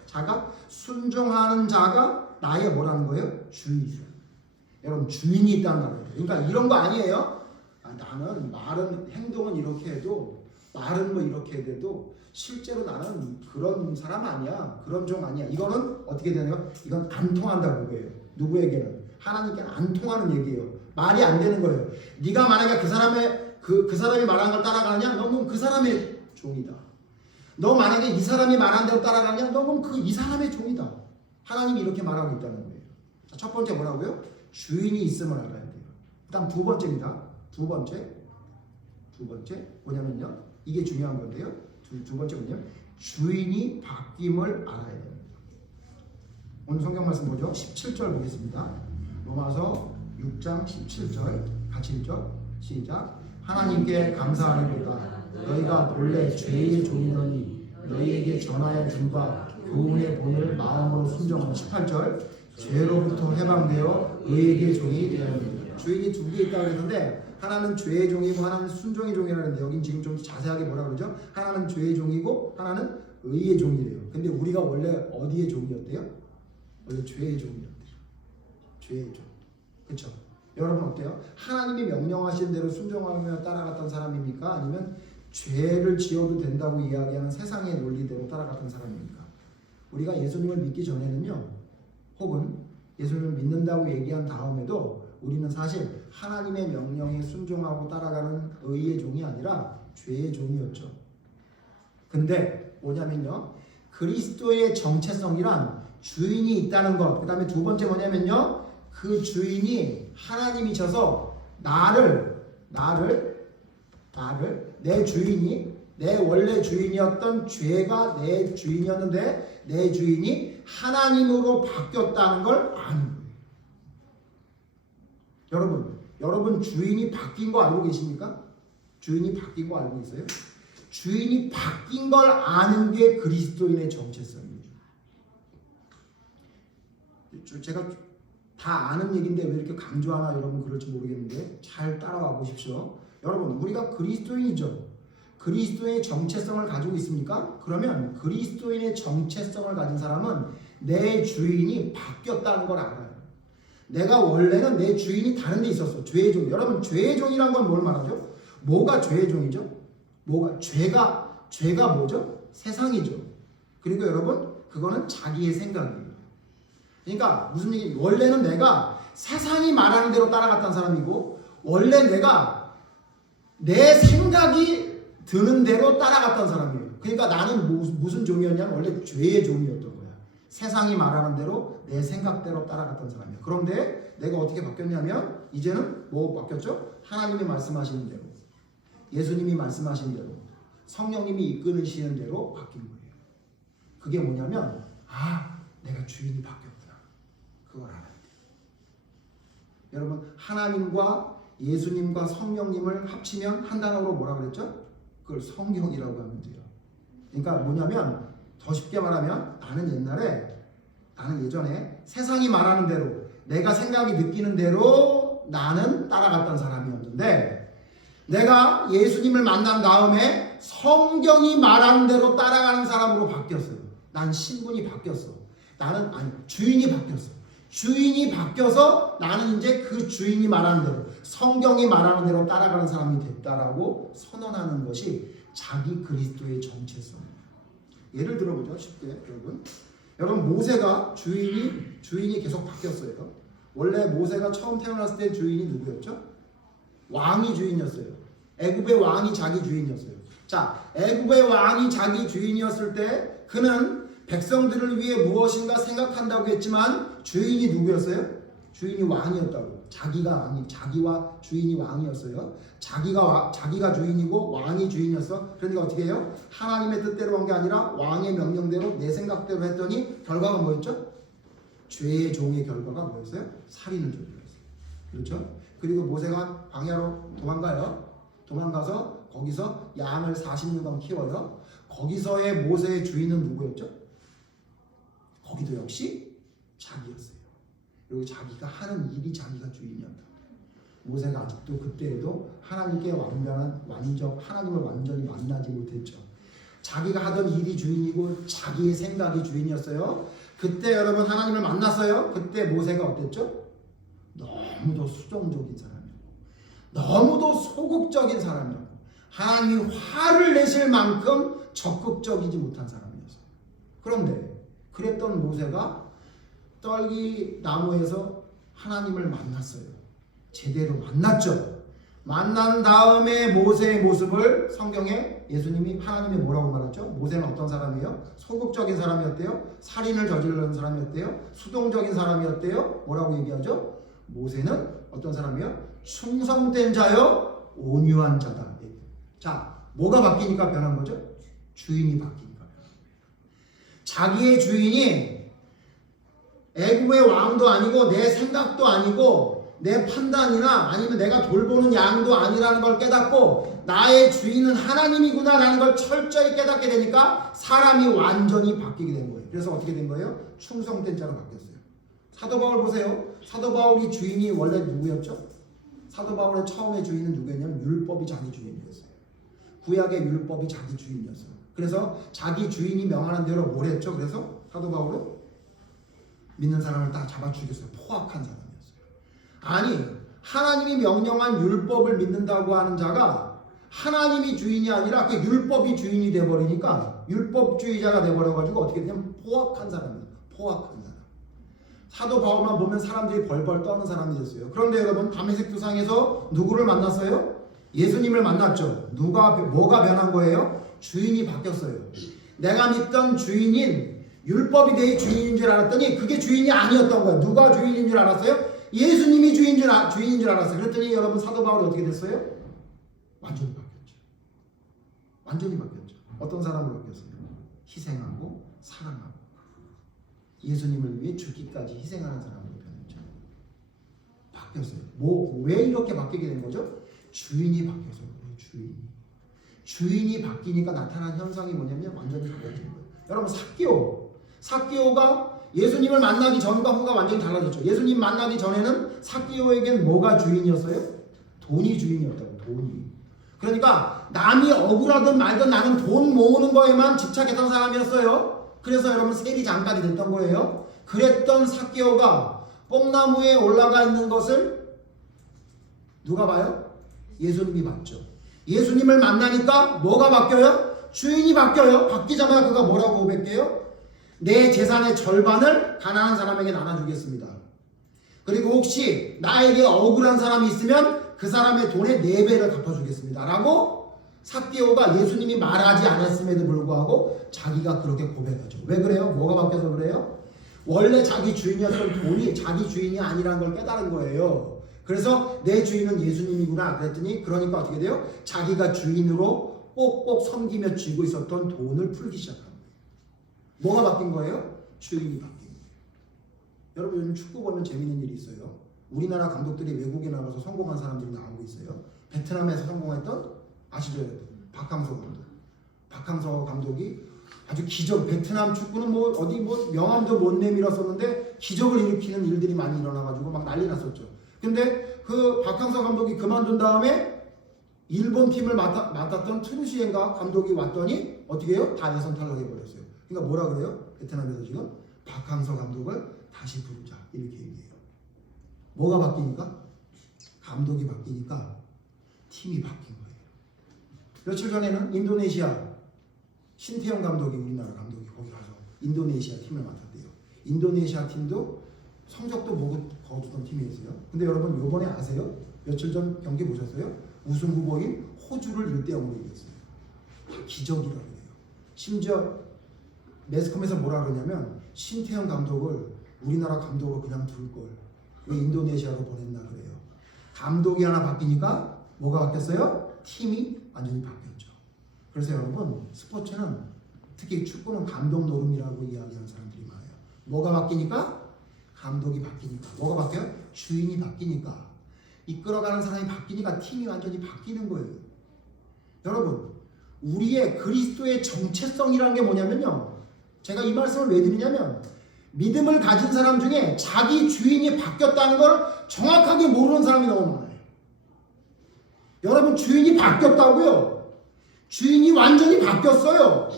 나의 뭐라는 거예요? 주인이죠. 여러분 주인이 있다는 말이에요. 그러니까 이런 거 아니에요. 나는 말은 행동은 이렇게 해도 말은 뭐 이렇게 돼도 실제로 나는 그런 사람 아니야. 그런 종 아니야. 이거는 어떻게 되나요? 이건 안 통한다는 거예요. 누구에게는? 하나님께는 안 통하는 얘기예요. 말이 안 되는 거예요. 네가 만약에 그 사람이 말한 걸 따라가느냐? 너 그럼 그 사람의 종이다. 너 만약에 이 사람이 말한 대로 따라가느냐? 너 그럼 이 사람의 종이다. 하나님이 이렇게 말하고 있다는 거예요. 자, 첫 번째 뭐라고요? 주인이 있음을 알아야 돼요. 그다음 두 번째입니다. 두 번째 뭐냐면요. 이게 중요한 건데요. 두 번째 뭐냐면 주인이 바뀜을 알아야 됩니다. 오늘 성경 말씀 보죠. 17절 보겠습니다. 로마서 6장 17절 같이 읽죠. 시작. 하나님께 감사하노라. 너희가 본래 죄의 종이더니 너희에게 전하여 준 바 교훈의 본을 마음으로 순종하는 18절. 죄로부터 해방되어 의의 종이 되었느니라. 주인이 두 개 있다고 했는데 하나는 죄의 종이고 하나는 순종의 종이라는데 여긴 지금 좀 자세하게 뭐라 그러죠? 하나는 죄의 종이고 하나는 의의 종이래요. 근데 우리가 원래 어디의 종이었대요? 원래 죄의 종이었대요. 죄의 종. 그렇죠? 여러분 어때요? 하나님이 명령하신 대로 순종하며 따라갔던 사람입니까? 아니면 죄를 지어도 된다고 이야기하는 세상의 논리대로 따라갔던 사람입니까? 우리가 예수님을 믿기 전에는요, 혹은 예수님을 믿는다고 얘기한 다음에도 우리는 사실 하나님의 명령에 순종하고 따라가는 의의 종이 아니라 죄의 종이었죠. 근데 뭐냐면요, 그리스도의 정체성이란 주인이 있다는 것, 그 다음에 두 번째 뭐냐면요, 그 주인이 하나님이셔서 내 주인이, 내 원래 주인이었던 죄가 내 주인이었는데 내 주인이 하나님으로 바뀌었다는 걸 아는 거예요. 여러분 주인이 바뀐 거 알고 계십니까? 주인이 바뀐 거 알고 있어요? 주인이 바뀐 걸 아는 게 그리스도인의 정체성이에요. 제가 다 아는 얘기인데 왜 이렇게 강조하나 여러분 그럴지 모르겠는데 잘 따라와 보십시오. 여러분 우리가 그리스도인이죠. 그리스도의 정체성을 가지고 있습니까? 그러면 그리스도인의 정체성을 가진 사람은 내 주인이 바뀌었다는 걸 알아요. 내가 원래는 내 주인이 다른 데 있었어. 죄의 종. 여러분 죄의 종이란 건 뭘 말하죠? 뭐가 죄의 종이죠? 죄가 뭐죠? 세상이죠. 그리고 여러분 그거는 자기의 생각이에요. 그러니까 무슨 얘기? 원래는 내가 세상이 말하는 대로 따라갔던 사람이고 원래 내가 내 생각이 드는 대로 따라갔던 사람이에요. 그러니까 나는 무슨 종이었냐면 원래 죄의 종이었던 거야. 세상이 말하는 대로 내 생각대로 따라갔던 사람이야. 그런데 내가 어떻게 바뀌었냐면 이제는 뭐 바뀌었죠? 하나님이 말씀하시는 대로, 예수님이 말씀하신 대로, 성령님이 이끄시는 대로 바뀐 거예요. 그게 뭐냐면 내가 주인이 바뀌었구나. 그걸 알아야 돼요. 여러분 하나님과 예수님과 성령님을 합치면 한 단어로 뭐라 그랬죠? 그걸 성경이라고 하면 돼요. 그러니까 뭐냐면 더 쉽게 말하면 나는 예전에 세상이 말하는 대로 내가 생각이 느끼는 대로 나는 따라갔던 사람이었는데 내가 예수님을 만난 다음에 성경이 말하는 대로 따라가는 사람으로 바뀌었어요. 난 신분이 바뀌었어. 나는 주인이 바뀌었어. 주인이 바뀌어서 나는 이제 그 주인이 말하는 대로 성경이 말하는 대로 따라가는 사람이 됐다라고 선언하는 것이 자기 그리스도의 정체성입니다. 예를 들어보죠. 쉽게 여러분 모세가 주인이 계속 바뀌었어요. 원래 모세가 처음 태어났을 때 주인이 누구였죠? 왕이 주인이었어요. 애굽의 왕이 자기 주인이었어요. 자, 애굽의 왕이 자기 주인이었을 때 그는 백성들을 위해 무엇인가 생각한다고 했지만 주인이 누구였어요? 주인이 왕이었다고. 자기와 주인이 왕이었어요. 자기가 주인이고 왕이 주인이었어. 그러니까 어떻게 해요? 하나님의 뜻대로 한 게 아니라 왕의 명령대로 내 생각대로 했더니 결과가 뭐였죠? 죄의 종의 결과가 뭐였어요? 살인을 저질렀어요. 그렇죠? 그리고 모세가 광야로 도망가서 거기서 양을 40년간 키워요. 거기서의 모세의 주인은 누구였죠? 거기도 역시 자기였어요. 그리고 자기가 하는 일이 자기가 주인이었다. 모세가 아직도 그때에도 하나님께 하나님을 완전히 만나지 못했죠. 자기가 하던 일이 주인이고 자기의 생각이 주인이었어요. 그때 여러분 하나님을 만났어요. 그때 모세가 어땠죠? 너무도 수동적인 사람이고 너무도 소극적인 사람이었고 하나님이 화를 내실 만큼 적극적이지 못한 사람이었어요. 그런데 그랬던 모세가 떨기 나무에서 하나님을 만났어요. 제대로 만났죠. 만난 다음에 모세의 모습을 성경에 예수님이 하나님이 뭐라고 말했죠? 모세는 어떤 사람이에요? 소극적인 사람이었대요. 살인을 저지르는 사람이었대요. 수동적인 사람이었대요. 뭐라고 얘기하죠? 모세는 어떤 사람이요? 충성된 자요, 온유한 자다. 자, 뭐가 바뀌니까 변한 거죠? 주인이 바뀌니까 변한 거예요. 자기의 주인이 애굽의 왕도 아니고 내 생각도 아니고 내 판단이나 아니면 내가 돌보는 양도 아니라는 걸 깨닫고 나의 주인은 하나님이구나 라는 걸 철저히 깨닫게 되니까 사람이 완전히 바뀌게 된 거예요. 그래서 어떻게 된 거예요? 충성된 자로 바뀌었어요. 사도 바울 보세요. 사도 바울이 주인이 원래 누구였죠? 사도 바울의 처음의 주인은 누구였냐면 율법이 자기 주인이었어요. 구약의 율법이 자기 주인이었어요. 그래서 자기 주인이 명하는 대로 뭘 했죠? 그래서 사도 바울은 믿는 사람을 다 잡아 죽였어요. 포악한 사람이었어요. 아니, 하나님이 명령한 율법을 믿는다고 하는 자가 하나님이 주인이 아니라 그 율법이 주인이 돼버리니까 율법주의자가 돼버려가지고 어떻게 되냐면 포악한 사람이에요. 포악한 사람. 사도 바울만 보면 사람들이 벌벌 떠는 사람이 됐어요. 그런데 여러분 다메섹 도상에서 누구를 만났어요? 예수님을 만났죠. 뭐가 변한 거예요? 주인이 바뀌었어요. 내가 믿던 주인인 율법이 내 주인인 줄 알았더니 그게 주인이 아니었던 거예요. 누가 주인인 줄 알았어요? 예수님이 주인인 줄 알았어요. 그랬더니 여러분 사도 바울이 어떻게 됐어요? 완전히 바뀌었죠. 완전히 바뀌었죠. 어떤 사람으로 바뀌었어요? 희생하고 사랑하고 예수님을 위해 죽기까지 희생하는 사람으로 변했죠. 바뀌었어요. 왜 이렇게 바뀌게 된 거죠? 주인이 바뀌어서 그래요. 주인이 바뀌니까 나타난 현상이 뭐냐면 완전히 달라진 거예요. 여러분 삭개오가 예수님을 만나기 전과 후가 완전히 달라졌죠. 예수님 만나기 전에는 삭개오에겐 뭐가 주인이었어요? 돈이 주인이었다고. 돈이. 그러니까 남이 억울하든 말든 나는 돈 모으는 거에만 집착했던 사람이었어요. 그래서 여러분 세리장까지 됐던 거예요. 그랬던 삭개오가 뽕나무에 올라가 있는 것을 누가 봐요? 예수님이 봤죠. 예수님을 만나니까 뭐가 바뀌어요? 주인이 바뀌어요. 바뀌자마자 그가 뭐라고 고백해요? 내 재산의 절반을 가난한 사람에게 나눠주겠습니다. 그리고 혹시 나에게 억울한 사람이 있으면 그 사람의 돈의 4배를 갚아주겠습니다. 라고 삭개오가 예수님이 말하지 않았음에도 불구하고 자기가 그렇게 고백하죠. 왜 그래요? 뭐가 바뀌어서 그래요? 원래 자기 주인이었던 돈이 자기 주인이 아니라는 걸 깨달은 거예요. 그래서 내 주인은 예수님이구나 그랬더니 그러니까 어떻게 돼요? 자기가 주인으로 꼭꼭 섬기며 쥐고 있었던 돈을 풀기 시작합니다. 뭐가 바뀐 거예요? 주인이 바뀐 거예요. 여러분 요즘 축구 보면 재밌는 일이 있어요. 우리나라 감독들이 외국에 나가서 성공한 사람들이 나오고 있어요. 베트남에서 성공했던 아시죠? 박항서 감독이 아주 베트남 축구는 어디 명함도 못 내밀었었는데 기적을 일으키는 일들이 많이 일어나가지고 막 난리 났었죠. 근데 그 박항서 감독이 그만둔 다음에 일본 팀을 맡았던 트루시엔가 감독이 왔더니 어떻게 해요? 다 예선 탈락해버렸어요. 그러니까 뭐라 그래요? 베트남에서 지금 박항서 감독을 다시 부르자 이렇게 얘기해요. 뭐가 바뀌니까? 감독이 바뀌니까 팀이 바뀐 거예요. 며칠 전에는 인도네시아 신태영 감독이 우리나라 감독이 거기 가서 인도네시아 팀을 맡았대요. 인도네시아 팀도 성적도 거두던 팀이었어요. 근데 여러분 요번에 아세요? 며칠 전 경기 보셨어요? 우승 후보인 호주를 1대0으로 이겼어요. 다 기적이라고 해요. 심지어 매스컴에서 뭐라 그러냐면 신태영 감독을 우리나라 감독으로 그냥 둘 걸 왜 인도네시아로 보냈나 그래요. 감독이 하나 바뀌니까 뭐가 바뀌었어요? 팀이 완전히 바뀌었죠. 그래서 여러분 스포츠는 특히 축구는 감독 노름이라고 이야기하는 사람들이 많아요. 뭐가 바뀌니까? 감독이 바뀌니까. 뭐가 바뀌어요? 주인이 바뀌니까. 이끌어가는 사람이 바뀌니까 팀이 완전히 바뀌는 거예요. 여러분 우리의 그리스도의 정체성이라는 게 뭐냐면요. 제가 이 말씀을 왜 드리냐면 믿음을 가진 사람 중에 자기 주인이 바뀌었다는 걸 정확하게 모르는 사람이 너무 많아요. 여러분 주인이 바뀌었다고요. 주인이 완전히 바뀌었어요.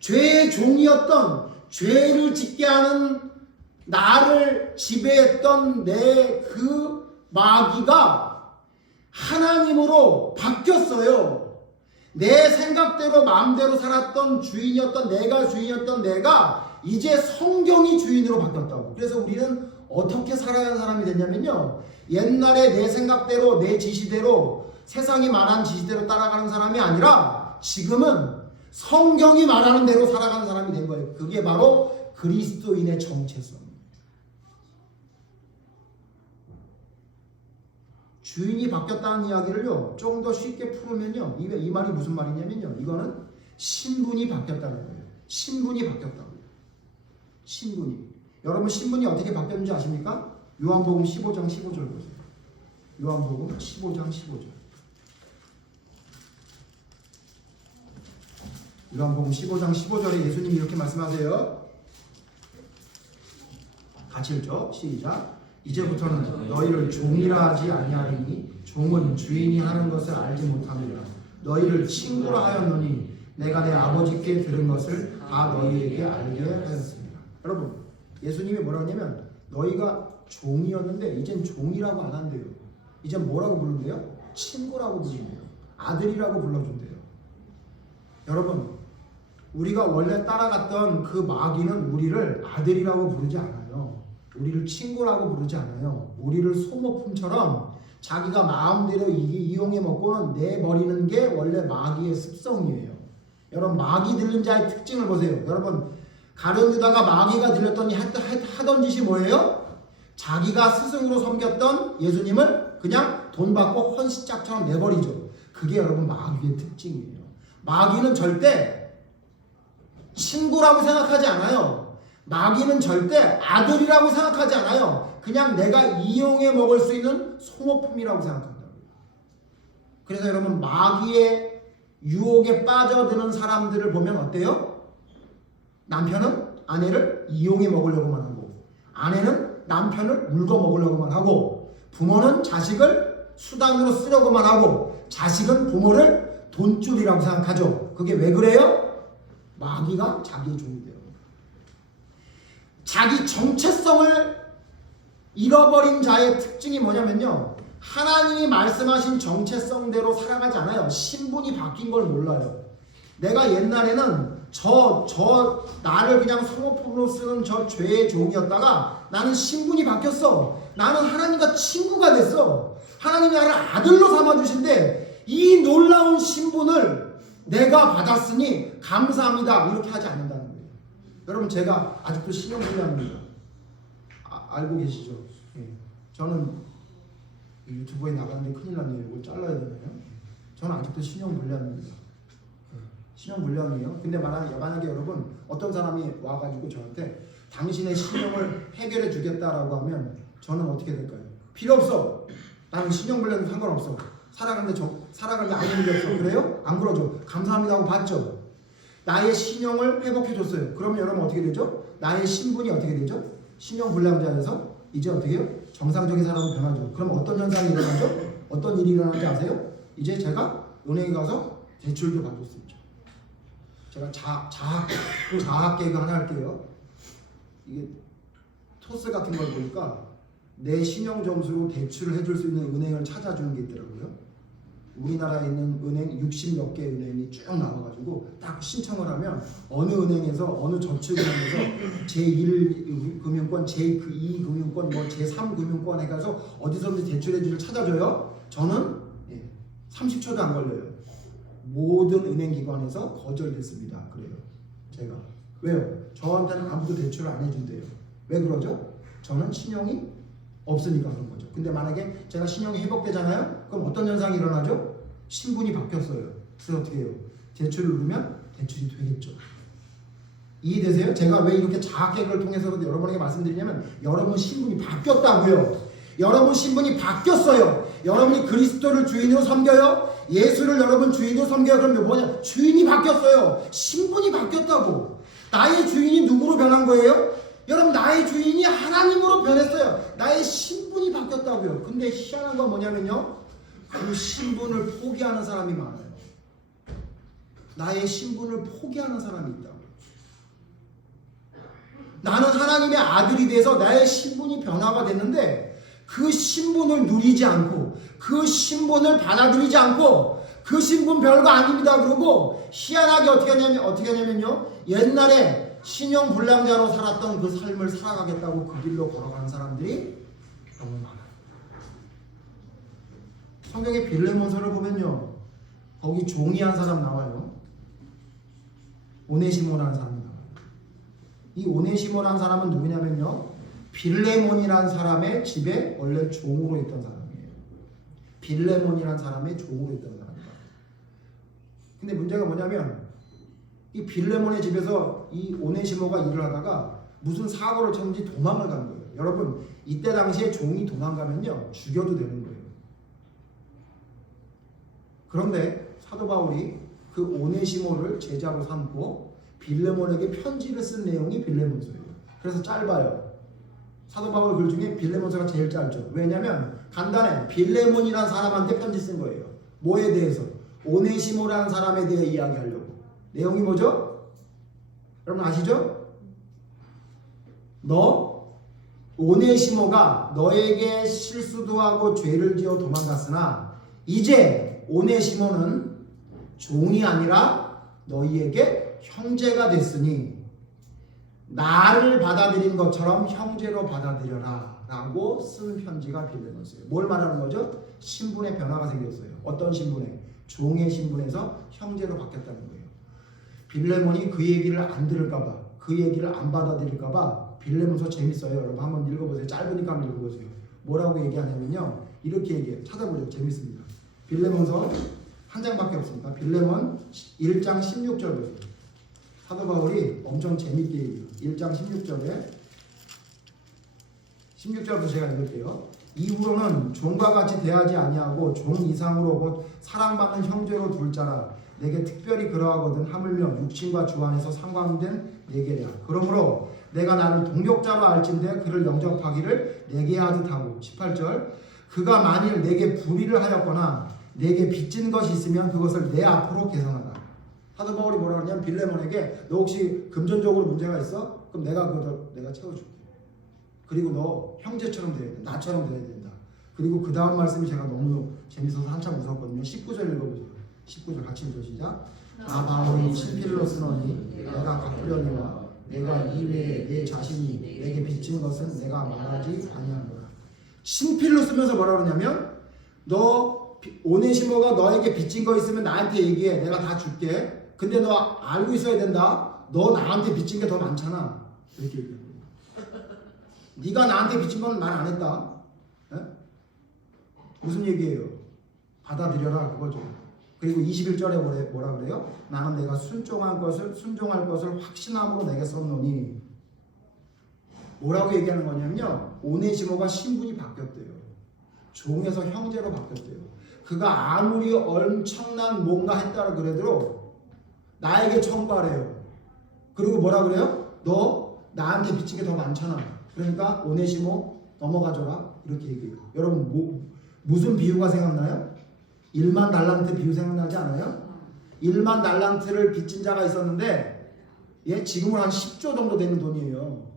죄의 종이었던 죄를 짓게 하는 나를 지배했던 내 그 마귀가 하나님으로 바뀌었어요. 내 생각대로 마음대로 살았던 주인이었던 내가 이제 성경이 주인으로 바뀌었다고. 그래서 우리는 어떻게 살아야 하는 사람이 됐냐면요. 옛날에 내 생각대로 내 지시대로 세상이 말한 지시대로 따라가는 사람이 아니라 지금은 성경이 말하는 대로 살아가는 사람이 된 거예요. 그게 바로 그리스도인의 정체성. 주인이 바뀌었다는 이야기를요 좀 더 쉽게 풀으면요 이 말이 무슨 말이냐면요 이거는 신분이 바뀌었다는 거예요. 신분이 바뀌었다고요. 신분이. 여러분 신분이 어떻게 바뀌었는지 아십니까? 요한복음 15장 15절 보세요. 요한복음 15장 15절. 요한복음 15장 15절에 예수님이 이렇게 말씀하세요. 같이 읽죠. 시작. 이제부터는 너희를 종이라 하지 아니하리니 종은 주인이 하는 것을 알지 못합니다. 너희를 친구라 하였노니 내가 내 아버지께 들은 것을 다 너희에게 알게 하였습니다. 여러분 예수님이 뭐라고 하냐면 너희가 종이었는데 이젠 종이라고 안 한대요. 이젠 뭐라고 부른대요? 친구라고 부른대요. 아들이라고 불러준대요. 여러분 우리가 원래 따라갔던 그 마귀는 우리를 아들이라고 부르지 않아요. 우리를 친구라고 부르지 않아요. 우리를 소모품처럼 자기가 마음대로 이용해 먹고는 내버리는 게 원래 마귀의 습성이에요. 여러분 마귀 들린 자의 특징을 보세요. 여러분 가룟 유다가 마귀가 들렸더니 하던 짓이 뭐예요? 자기가 스승으로 섬겼던 예수님을 그냥 돈 받고 헌신짝처럼 내버리죠. 그게 여러분 마귀의 특징이에요. 마귀는 절대 친구라고 생각하지 않아요. 마귀는 절대 아들이라고 생각하지 않아요. 그냥 내가 이용해 먹을 수 있는 소모품이라고 생각한다고요. 그래서 여러분 마귀의 유혹에 빠져드는 사람들을 보면 어때요? 남편은 아내를 이용해 먹으려고만 하고 아내는 남편을 물고 먹으려고만 하고 부모는 자식을 수단으로 쓰려고만 하고 자식은 부모를 돈줄이라고 생각하죠. 그게 왜 그래요? 마귀가 자기의 종이 돼요. 자기 정체성을 잃어버린 자의 특징이 뭐냐면요. 하나님이 말씀하신 정체성대로 살아가지 않아요. 신분이 바뀐 걸 몰라요. 내가 옛날에는 나를 그냥 소모품으로 쓰는 저 죄의 종이었다가 나는 신분이 바뀌었어. 나는 하나님과 친구가 됐어. 하나님이 나를 아들로 삼아주신데 이 놀라운 신분을 내가 받았으니 감사합니다. 이렇게 하지 않는다는 거예요. 여러분 제가 아직도 신용불량입니다. 알고 계시죠? 예. 저는 유튜브에 나갔는데 큰일 났네요. 이걸 잘라야 되나요? 저는 아직도 신용불량입니다. 신용불량이에요. 근데 만약에 여러분 어떤 사람이 와가지고 저한테 당신의 신용을 해결해 주겠다라고 하면 저는 어떻게 될까요? 필요 없어. 나는 신용불량도 상관없어. 살아가는데 아무 문제 없어. 그래요? 안 그러죠. 감사합니다 하고 받죠. 나의 신용을 회복해줬어요. 그러면 여러분 어떻게 되죠? 나의 신분이 어떻게 되죠? 신용불량자에서 이제 어떻게 해요? 정상적인 사람으로 변하죠. 그럼 어떤 현상이 일어나죠? 어떤 일이 일어나는지 아세요? 이제 제가 은행에 가서 대출도 받을 수 있죠. 제가 자학 개그 하나 할게요. 이게 토스 같은 걸 보니까 내 신용 점수로 대출을 해줄 수 있는 은행을 찾아주는 게 있더라고요. 우리나라에 있는 은행 60몇 개 은행이 쭉 나와가지고 딱 신청을 하면 어느 은행에서 어느 저축은행에서 제1금융권, 제2금융권, 뭐 제3금융권 해가지고 어디서든지 대출해주를 찾아줘요. 저는 30초도 안 걸려요. 모든 은행기관에서 거절됐습니다. 그래요. 제가 왜요? 저한테는 아무도 대출을 안 해준대요. 왜 그러죠? 저는 신용이 없으니까 그런 거죠. 근데 만약에 제가 신용이 회복되잖아요? 그럼 어떤 현상이 일어나죠? 신분이 바뀌었어요. 그래서 어떻게 해요? 대출을 누르면 대출이 되겠죠. 이해되세요? 제가 왜 이렇게 자학개그를 통해서도 여러분에게 말씀드리냐면 여러분 신분이 바뀌었다고요. 여러분 신분이 바뀌었어요. 여러분이 그리스도를 주인으로 섬겨요. 예수를 여러분 주인으로 섬겨요. 그럼 뭐냐? 주인이 바뀌었어요. 신분이 바뀌었다고. 나의 주인이 누구로 변한 거예요? 여러분 나의 주인이 하나님으로 변했어요. 나의 신분이 바뀌었다고요. 근데 희한한 건 뭐냐면요. 그 신분을 포기하는 사람이 많아요. 나의 신분을 포기하는 사람이 있다고요. 나는 하나님의 아들이 돼서 나의 신분이 변화가 됐는데 그 신분을 누리지 않고 그 신분을 받아들이지 않고 그 신분 별거 아닙니다 그러고 희한하게 어떻게 하냐면요. 옛날에 신용불량자로 살았던 그 삶을 살아가겠다고 그 길로 걸어가는 사람들이 너무 많아요. 성경의 빌레몬서를 보면요. 거기 종이 한 사람 나와요. 오네시모라는 사람이 나와요. 이 오네시모라는 사람은 누구냐면요. 빌레몬이라는 사람의 집에 원래 종으로 있던 사람이에요. 빌레몬이라는 사람의 종으로 있던 사람이에요. 근데 문제가 뭐냐면 이 빌레몬의 집에서 이 오네시모가 일을 하다가 무슨 사고를 쳤는지 도망을 간 거예요. 여러분 이때 당시에 종이 도망가면요 죽여도 되는 거예요. 그런데 사도 바울이 그 오네시모를 제자로 삼고 빌레몬에게 편지를 쓴 내용이 빌레몬서예요. 그래서 짧아요. 사도 바울 글 중에 빌레몬서가 제일 짧죠. 왜냐하면 간단해. 빌레몬이라는 사람한테 편지 쓴 거예요. 뭐에 대해서? 오네시모라는 사람에 대해 이야기하려고. 내용이 뭐죠? 여러분 아시죠? 오네시모가 너에게 실수도 하고 죄를 지어 도망갔으나 이제 오네시모는 종이 아니라 너희에게 형제가 됐으니 나를 받아들인 것처럼 형제로 받아들여라 라고 쓴 편지가 빌레몬서예요. 뭘 말하는 거죠? 신분의 변화가 생겼어요. 어떤 신분에? 종의 신분에서 형제로 바뀌었다는 거예요. 빌레몬이 그 얘기를 안 들을까봐, 그 얘기를 안 받아들일까봐 빌레몬서 재밌어요. 여러분 한번 읽어보세요. 짧으니까 한번 읽어보세요. 뭐라고 얘기하냐면요. 이렇게 얘기해요. 찾아보죠. 재밌습니다. 빌레몬서 한 장밖에 없으니까 빌레몬 1장 16절 보세요. 사도 바울이 엄청 재밌게 얘기해요. 1장 16절부터 제가 읽을게요. 이후로는 종과 같이 대하지 아니하고 종 이상으로 곧 사랑받는 형제로 둘 자라 내게 특별히 그러하거든 하물며 육신과 주 안에서 상관된 내게랴. 그러므로 내가 나를 동역자로 알진대 그를 영접하기를 내게 하듯 하고 18절 그가 만일 내게 불의를 하였거나 내게 빚진 것이 있으면 그것을 내 앞으로 계산하라. 사도 바울이 뭐라 하냐면 빌레몬에게 너 혹시 금전적으로 문제가 있어? 그럼 내가 채워줄게. 그리고 너 형제처럼 돼야 돼. 나처럼 돼야 된다. 그리고 그 다음 말씀이 제가 너무 재밌어서 한참 웃었거든요. 19절 읽어보세요. 19절 같이 읽어 시작. 나 바울이 친필로 쓰노니 내가 갚으려니와 내가 이외에 내 자신이 내게 빚진 것은 내가 말하지 아니하노라. 친필로 쓰면서 뭐라 그러냐면 너 오네시모가 너에게 빚진 거 있으면 나한테 얘기해. 내가 다 줄게. 근데 너 알고 있어야 된다. 너 나한테 빚진 게 더 많잖아. 이렇게 얘기해요. 네가 나한테 빚진 건 말 안 했다. 에? 무슨 얘기예요? 받아들여라 그거죠. 그리고 21절에 뭐라 그래요? 나는 내가 순종할 것을 확신함으로 내게 썼노니 뭐라고 얘기하는 거냐면요. 오네시모가 신분이 바뀌었대요. 종에서 형제로 바뀌었대요. 그가 아무리 엄청난 뭔가 했다고 그래도 나에게 청구하래요. 그리고 뭐라 그래요? 너 나한테 빚진 게 더 많잖아. 그러니까 오네시모 넘어가줘라. 이렇게 얘기해요. 여러분 무슨 비유가 생각나요? 1만 달란트 비유 생각나지 않아요? 1만 달란트를 빚진 자가 있었는데 지금은 한 10조 정도 되는 돈이에요.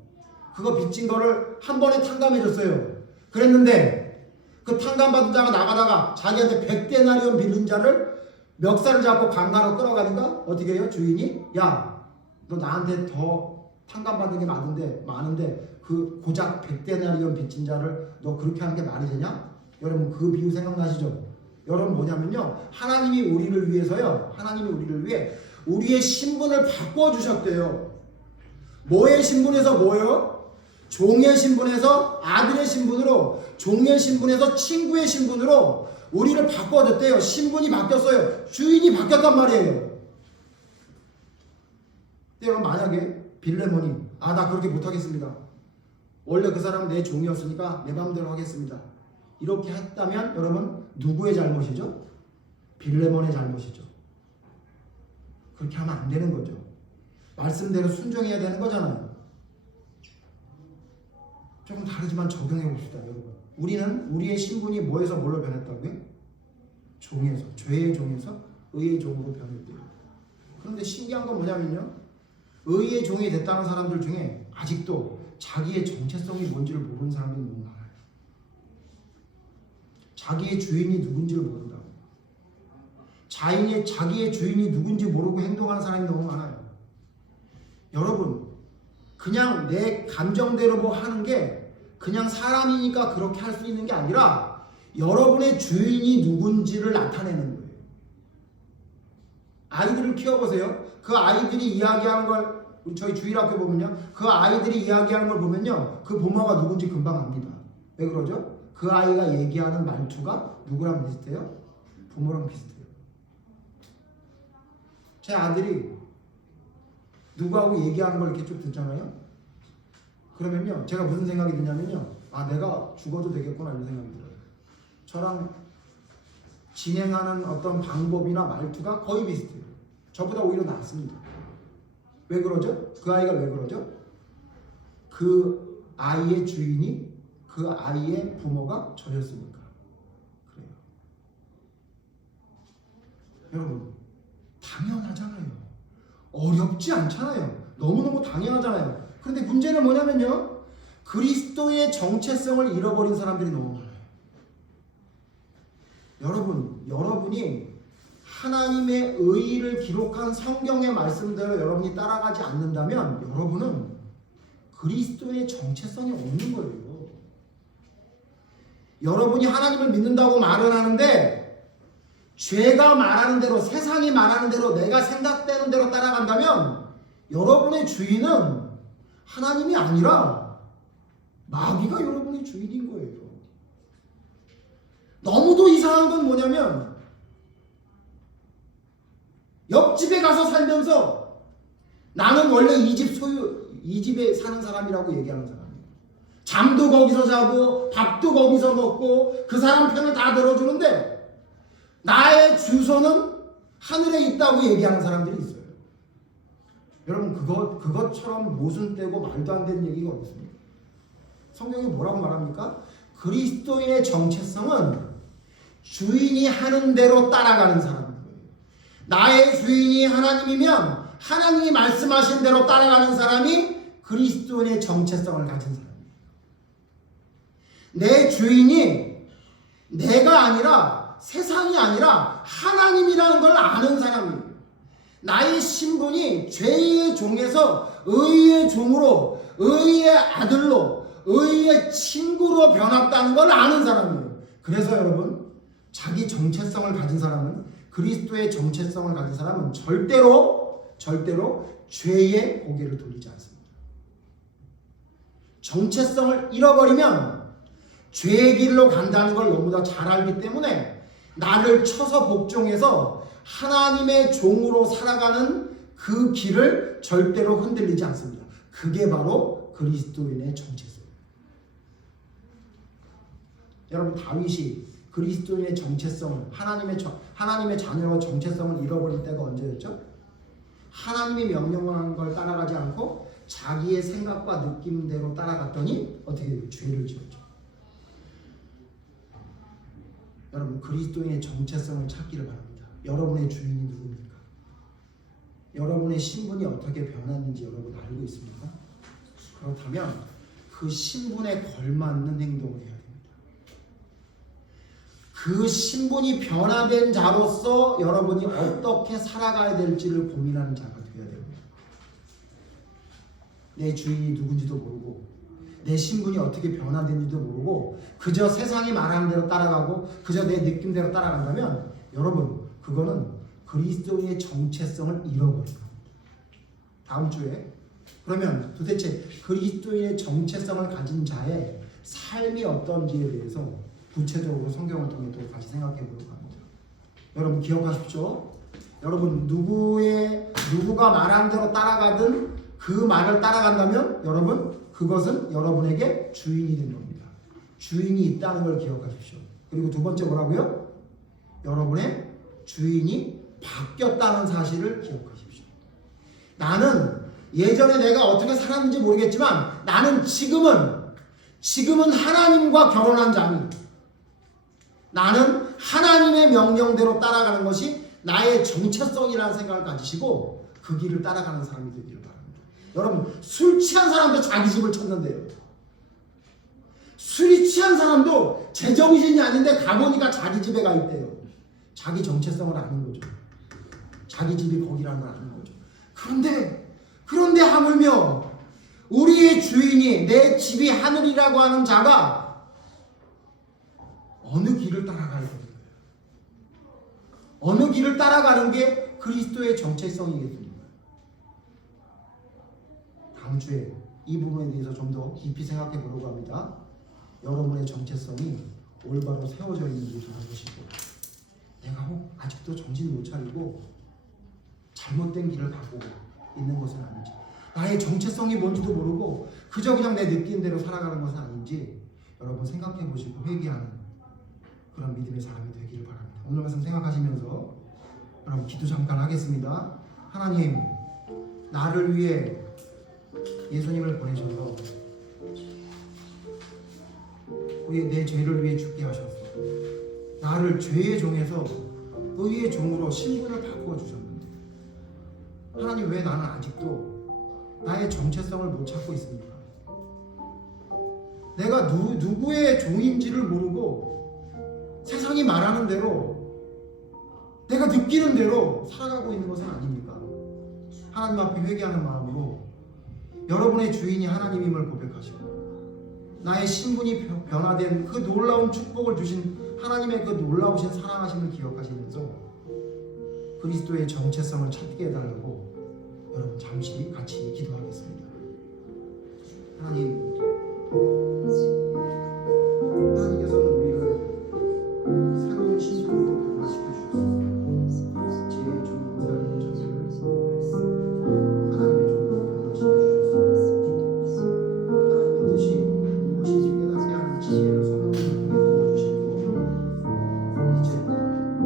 그거 빚진 거를 한 번에 탕감해줬어요. 그랬는데 그 탕감받은 자가 나가다가 자기한테 100데나리온 빌린 자를 멱살을 잡고 강가로 끌어가니까 어떻게 해요? 주인이 야, 너 나한테 더 탕감받은 게 많은데 그 고작 100데나리온 빚진 자를 너 그렇게 하는 게 말이 되냐? 여러분 그 비유 생각나시죠? 여러분 뭐냐면요, 하나님이 우리를 위해 우리의 신분을 바꿔주셨대요. 뭐의 신분에서 뭐요? 종의 신분에서 아들의 신분으로, 종의 신분에서 친구의 신분으로 우리를 바꿔줬대요. 신분이 바뀌었어요. 주인이 바뀌었단 말이에요. 근데 여러분 만약에 빌레몬이 나 그렇게 못하겠습니다. 원래 그 사람은 내 종이었으니까 내 마음대로 하겠습니다. 이렇게 했다면 여러분 누구의 잘못이죠? 빌레몬의 잘못이죠. 그렇게 하면 안 되는 거죠. 말씀대로 순종해야 되는 거잖아요. 조금 다르지만 적용해 봅시다, 여러분. 우리는 우리의 신분이 뭐에서 뭘로 변했다고요? 종에서, 죄의 종에서 의의 종으로 변했대요. 그런데 신기한 건 뭐냐면요, 의의 종이 됐다는 사람들 중에 아직도 자기의 정체성이 뭔지를 모르는 사람이 너무 많아요. 자기의 주인이 누군지를 모른다고. 자기의 주인이 누군지 모르고 행동하는 사람이 너무 많아요. 여러분, 그냥 내 감정대로 뭐 하는 게 그냥 사람이니까 그렇게 할 수 있는 게 아니라 여러분의 주인이 누군지를 나타내는 거예요. 아이들을 키워보세요. 그 아이들이 이야기하는 걸 저희 주일학교 보면요, 그 아이들이 이야기하는 걸 보면요, 그 부모가 누군지 금방 압니다. 왜 그러죠? 그 아이가 얘기하는 말투가 누구랑 비슷해요? 부모랑 비슷해요. 제 아들이 누구하고 얘기하는 걸 이렇게 쭉 듣잖아요. 그러면요, 제가 무슨 생각이 드냐면요, 내가 죽어도 되겠구나 이런 생각이 들어요. 저랑 진행하는 어떤 방법이나 말투가 거의 비슷해요. 저보다 오히려 낫습니다. 왜 그러죠? 그 아이가 왜 그러죠? 그 아이의 주인이, 그 아이의 부모가 저였으니까 그래요. 여러분, 당연하잖아요. 어렵지 않잖아요. 너무너무 당연하잖아요. 그런데 문제는 뭐냐면요, 그리스도의 정체성을 잃어버린 사람들이 너무 많아요. 여러분이 하나님의 의의를 기록한 성경의 말씀대로 여러분이 따라가지 않는다면 여러분은 그리스도의 정체성이 없는 거예요. 여러분이 하나님을 믿는다고 말은 하는데 죄가 말하는 대로, 세상이 말하는 대로, 내가 생각되는 대로 따라간다면 여러분의 주인은 하나님이 아니라 마귀가 여러분의 주인인 거예요. 너무도 이상한 건 뭐냐면 옆집에 가서 살면서 나는 원래 이 집에 사는 사람이라고 얘기하는 사람이에요. 잠도 거기서 자고 밥도 거기서 먹고 그 사람 편을 다 들어주는데 나의 주소는 하늘에 있다고 얘기하는 사람들이 있어요. 여러분, 그것처럼 모순되고 말도 안 되는 얘기가 없습니다. 성경이 뭐라고 말합니까? 그리스도인의 정체성은 주인이 하는 대로 따라가는 사람인 거예요. 나의 주인이 하나님이면 하나님이 말씀하신 대로 따라가는 사람이 그리스도인의 정체성을 가진 사람이에요. 내 주인이 내가 아니라, 세상이 아니라 하나님이라는 걸 아는 사람이에요. 나의 신분이 죄의 종에서 의의 종으로, 의의 아들로, 의의 친구로 변했다는 걸 아는 사람이에요. 그래서 여러분, 자기 정체성을 가진 사람은, 그리스도의 정체성을 가진 사람은 절대로 죄의 고개를 돌리지 않습니다. 정체성을 잃어버리면 죄의 길로 간다는 걸 너무나 잘 알기 때문에 나를 쳐서 복종해서 하나님의 종으로 살아가는 그 길을 절대로 흔들리지 않습니다. 그게 바로 그리스도인의 정체성입니다. 여러분, 다윗이 그리스도인의 정체성을, 하나님의 자녀의 정체성을 잃어버릴 때가 언제였죠? 하나님이 명령하는 걸 따라가지 않고 자기의 생각과 느낌대로 따라갔더니 어떻게 죄를 지었죠. 여러분 그리스도인의 정체성을 찾기를 바랍니다. 여러분의 주인이 누굽니까? 여러분의 신분이 어떻게 변했는지 여러분 알고 있습니까? 그렇다면 그 신분에 걸맞는 행동을 해야 됩니다. 그 신분이 변화된 자로서 여러분이 어떻게 살아가야 될지를 고민하는 자가 되어야 됩니다. 내 주인이 누군지도 모르고 내 신분이 어떻게 변화된지도 모르고 그저 세상이 말하는 대로 따라가고 그저 내 느낌대로 따라간다면 여러분 그거는 그리스도인의 정체성을 잃어버린 겁니다. 다음 주에 그러면 도대체 그리스도인의 정체성을 가진 자의 삶이 어떤지에 대해서 구체적으로 성경을 통해 또 다시 생각해 보려고 합니다. 여러분 기억하십시오. 여러분 누구가 말한 대로 따라가든 그 말을 따라간다면 여러분 그것은 여러분에게 주인이 된 겁니다. 주인이 있다는 걸 기억하십시오. 그리고 두 번째 뭐라고요? 여러분의 주인이 바뀌었다는 사실을 기억하십시오. 나는 예전에 내가 어떻게 살았는지 모르겠지만 나는 지금은 하나님과 결혼한 자니 나는 하나님의 명령대로 따라가는 것이 나의 정체성이라는 생각을 가지시고 그 길을 따라가는 사람이 되기를 바랍니다. 여러분 술 취한 사람도 자기 집을 찾는데요. 술이 취한 사람도 제정신이 아닌데 가보니까 자기 집에 가 있대요. 자기 정체성을 아는 거죠. 자기 집이 거기라는 걸 아는 거죠. 그런데 하물며 우리의 주인이 내 집이 하늘이라고 하는 자가 어느 길을 따라가야 되는 거예요? 어느 길을 따라가는 게 그리스도의 정체성이겠습니까? 다음 주에 이 부분에 대해서 좀 더 깊이 생각해 보려고 합니다. 여러분의 정체성이 올바로 세워져 있는지 좀 보시고 내가 혹 아직도 정신 못 차리고 잘못된 길을 가고 있는 것은 아닌지 나의 정체성이 뭔지도 모르고 그저 그냥 내 느끼는 대로 살아가는 것은 아닌지 여러분 생각해 보시고 회개하는 그런 믿음의 사람이 되기를 바랍니다. 오늘 말씀 생각하시면서 여러분 기도 잠깐 하겠습니다. 하나님 나를 위해 예수님을 보내셔서 내 죄를 위해 죽게 하셔서 나를 죄의 종에서 의의 종으로 신분을 바꾸어 주셨는데 하나님 왜 나는 아직도 나의 정체성을 못 찾고 있습니까? 내가 누구의 종인지를 모르고 세상이 말하는 대로 내가 느끼는 대로 살아가고 있는 것은 아닙니까? 하나님 앞에 회개하는 마음으로 여러분의 주인이 하나님임을 고백하시고 나의 신분이 변화된 그 놀라운 축복을 주신 하나님의 그 놀라우신 사랑하심을 기억하시면서 그리스도의 정체성을 찾게 해달라고 여러분 잠시 같이 기도하겠습니다. 하나님께서는 우리를 새로운 신분으로 변화시켜 주셨습니다. 죄의 종으로 살던 저를 하나님의 종으로 변화시켜 주셨습니다. 하나님의 뜻이 무엇인지 깨닫게 하는 지혜를 성령을 통해 부어주시고 이제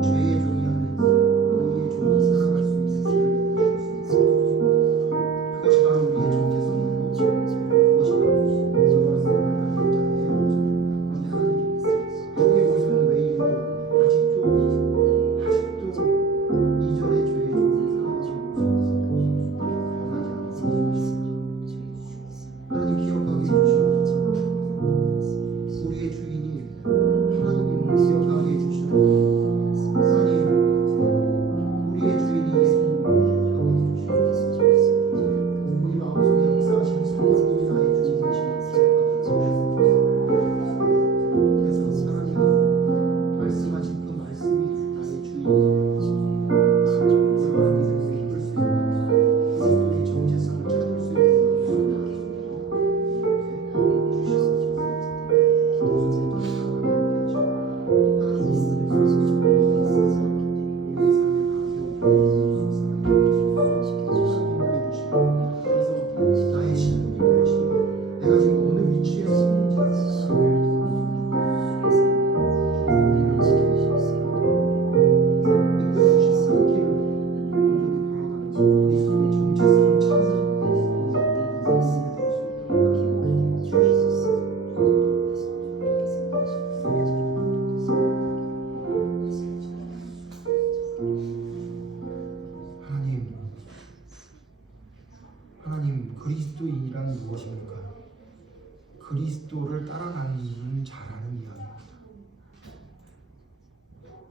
죄의 종이 아닌 의의 종으로 살아갈 수 있는 길을 주셨습니다. 그것이 바로 우리의 정체성이고 그것이 바로 올바른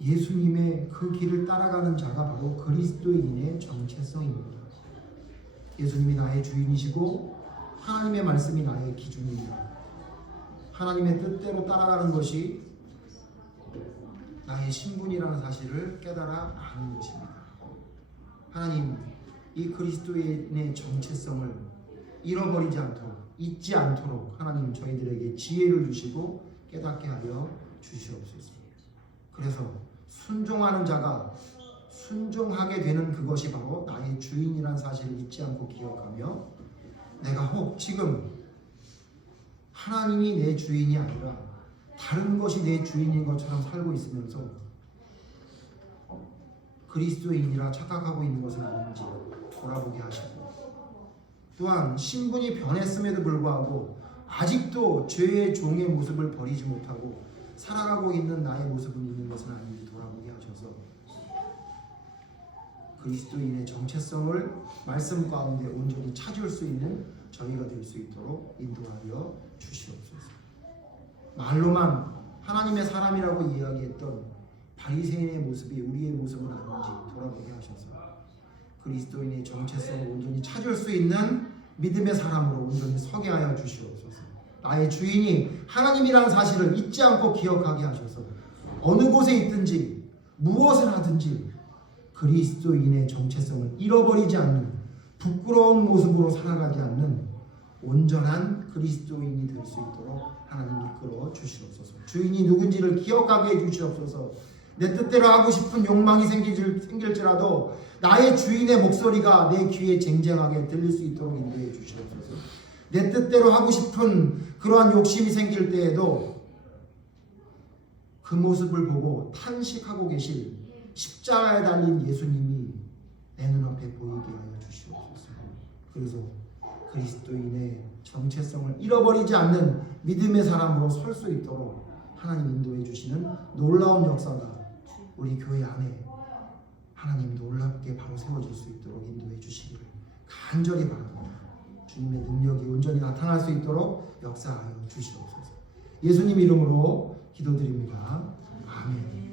예수님의 그 길을 따라가는 자가 바로 그리스도인의 정체성입니다. 예수님이 나의 주인이시고 하나님의 말씀이 나의 기준입니다. 하나님의 뜻대로 따라가는 것이 나의 신분이라는 사실을 깨달아 아는 것입니다. 하나님, 이 그리스도인의 정체성을 잃어버리지 않도록, 잊지 않도록 하나님 저희들에게 지혜를 주시고 깨닫게 하여 주시옵소서. 그래서 순종하는 자가 순종하게 되는 그것이 바로 나의 주인이라는 사실을 잊지 않고 기억하며, 내가 혹 지금 하나님이 내 주인이 아니라 다른 것이 내 주인인 것처럼 살고 있으면서 그리스도인이라 착각하고 있는 것은 아닌지 돌아보게 하시고, 또한 신분이 변했음에도 불구하고 아직도 죄의 종의 모습을 버리지 못하고 살아가고 있는 나의 모습은 있는 것은 아닌지 돌아보게 하셔서 그리스도인의 정체성을 말씀 가운데 온전히 찾을 수 있는 저희가 될 수 있도록 인도하여 주시옵소서. 말로만 하나님의 사람이라고 이야기했던 바리새인의 모습이 우리의 모습은 아닌지 돌아보게 하셔서 그리스도인의 정체성을 온전히 찾을 수 있는 믿음의 사람으로 온전히 서게 하여 주시옵소서. 나의 주인이 하나님이라는 사실을 잊지 않고 기억하게 하셔서 어느 곳에 있든지 무엇을 하든지 그리스도인의 정체성을 잃어버리지 않는, 부끄러운 모습으로 살아가지 않는 온전한 그리스도인이 될 수 있도록 하나님 이끌어 주시옵소서. 주인이 누군지를 기억하게 해 주시옵소서. 내 뜻대로 하고 싶은 욕망이 생길지라도 나의 주인의 목소리가 내 귀에 쟁쟁하게 들릴 수 있도록 인도해 주시옵소서. 내 뜻대로 하고 싶은 그러한 욕심이 생길 때에도 그 모습을 보고 탄식하고 계실 십자가에 달린 예수님이 내 눈앞에 보이게 하여 주시옵소서. 그래서 그리스도인의 정체성을 잃어버리지 않는 믿음의 사람으로 설 수 있도록 하나님 인도해 주시는 놀라운 역사가 우리 교회 안에 하나님 놀랍게 바로 세워질 수 있도록 인도해 주시기를 간절히 바랍니다. 주님의 능력이 온전히 나타날 수 있도록 역사하여 주시옵소서. 예수님 이름으로 기도드립니다. 아멘.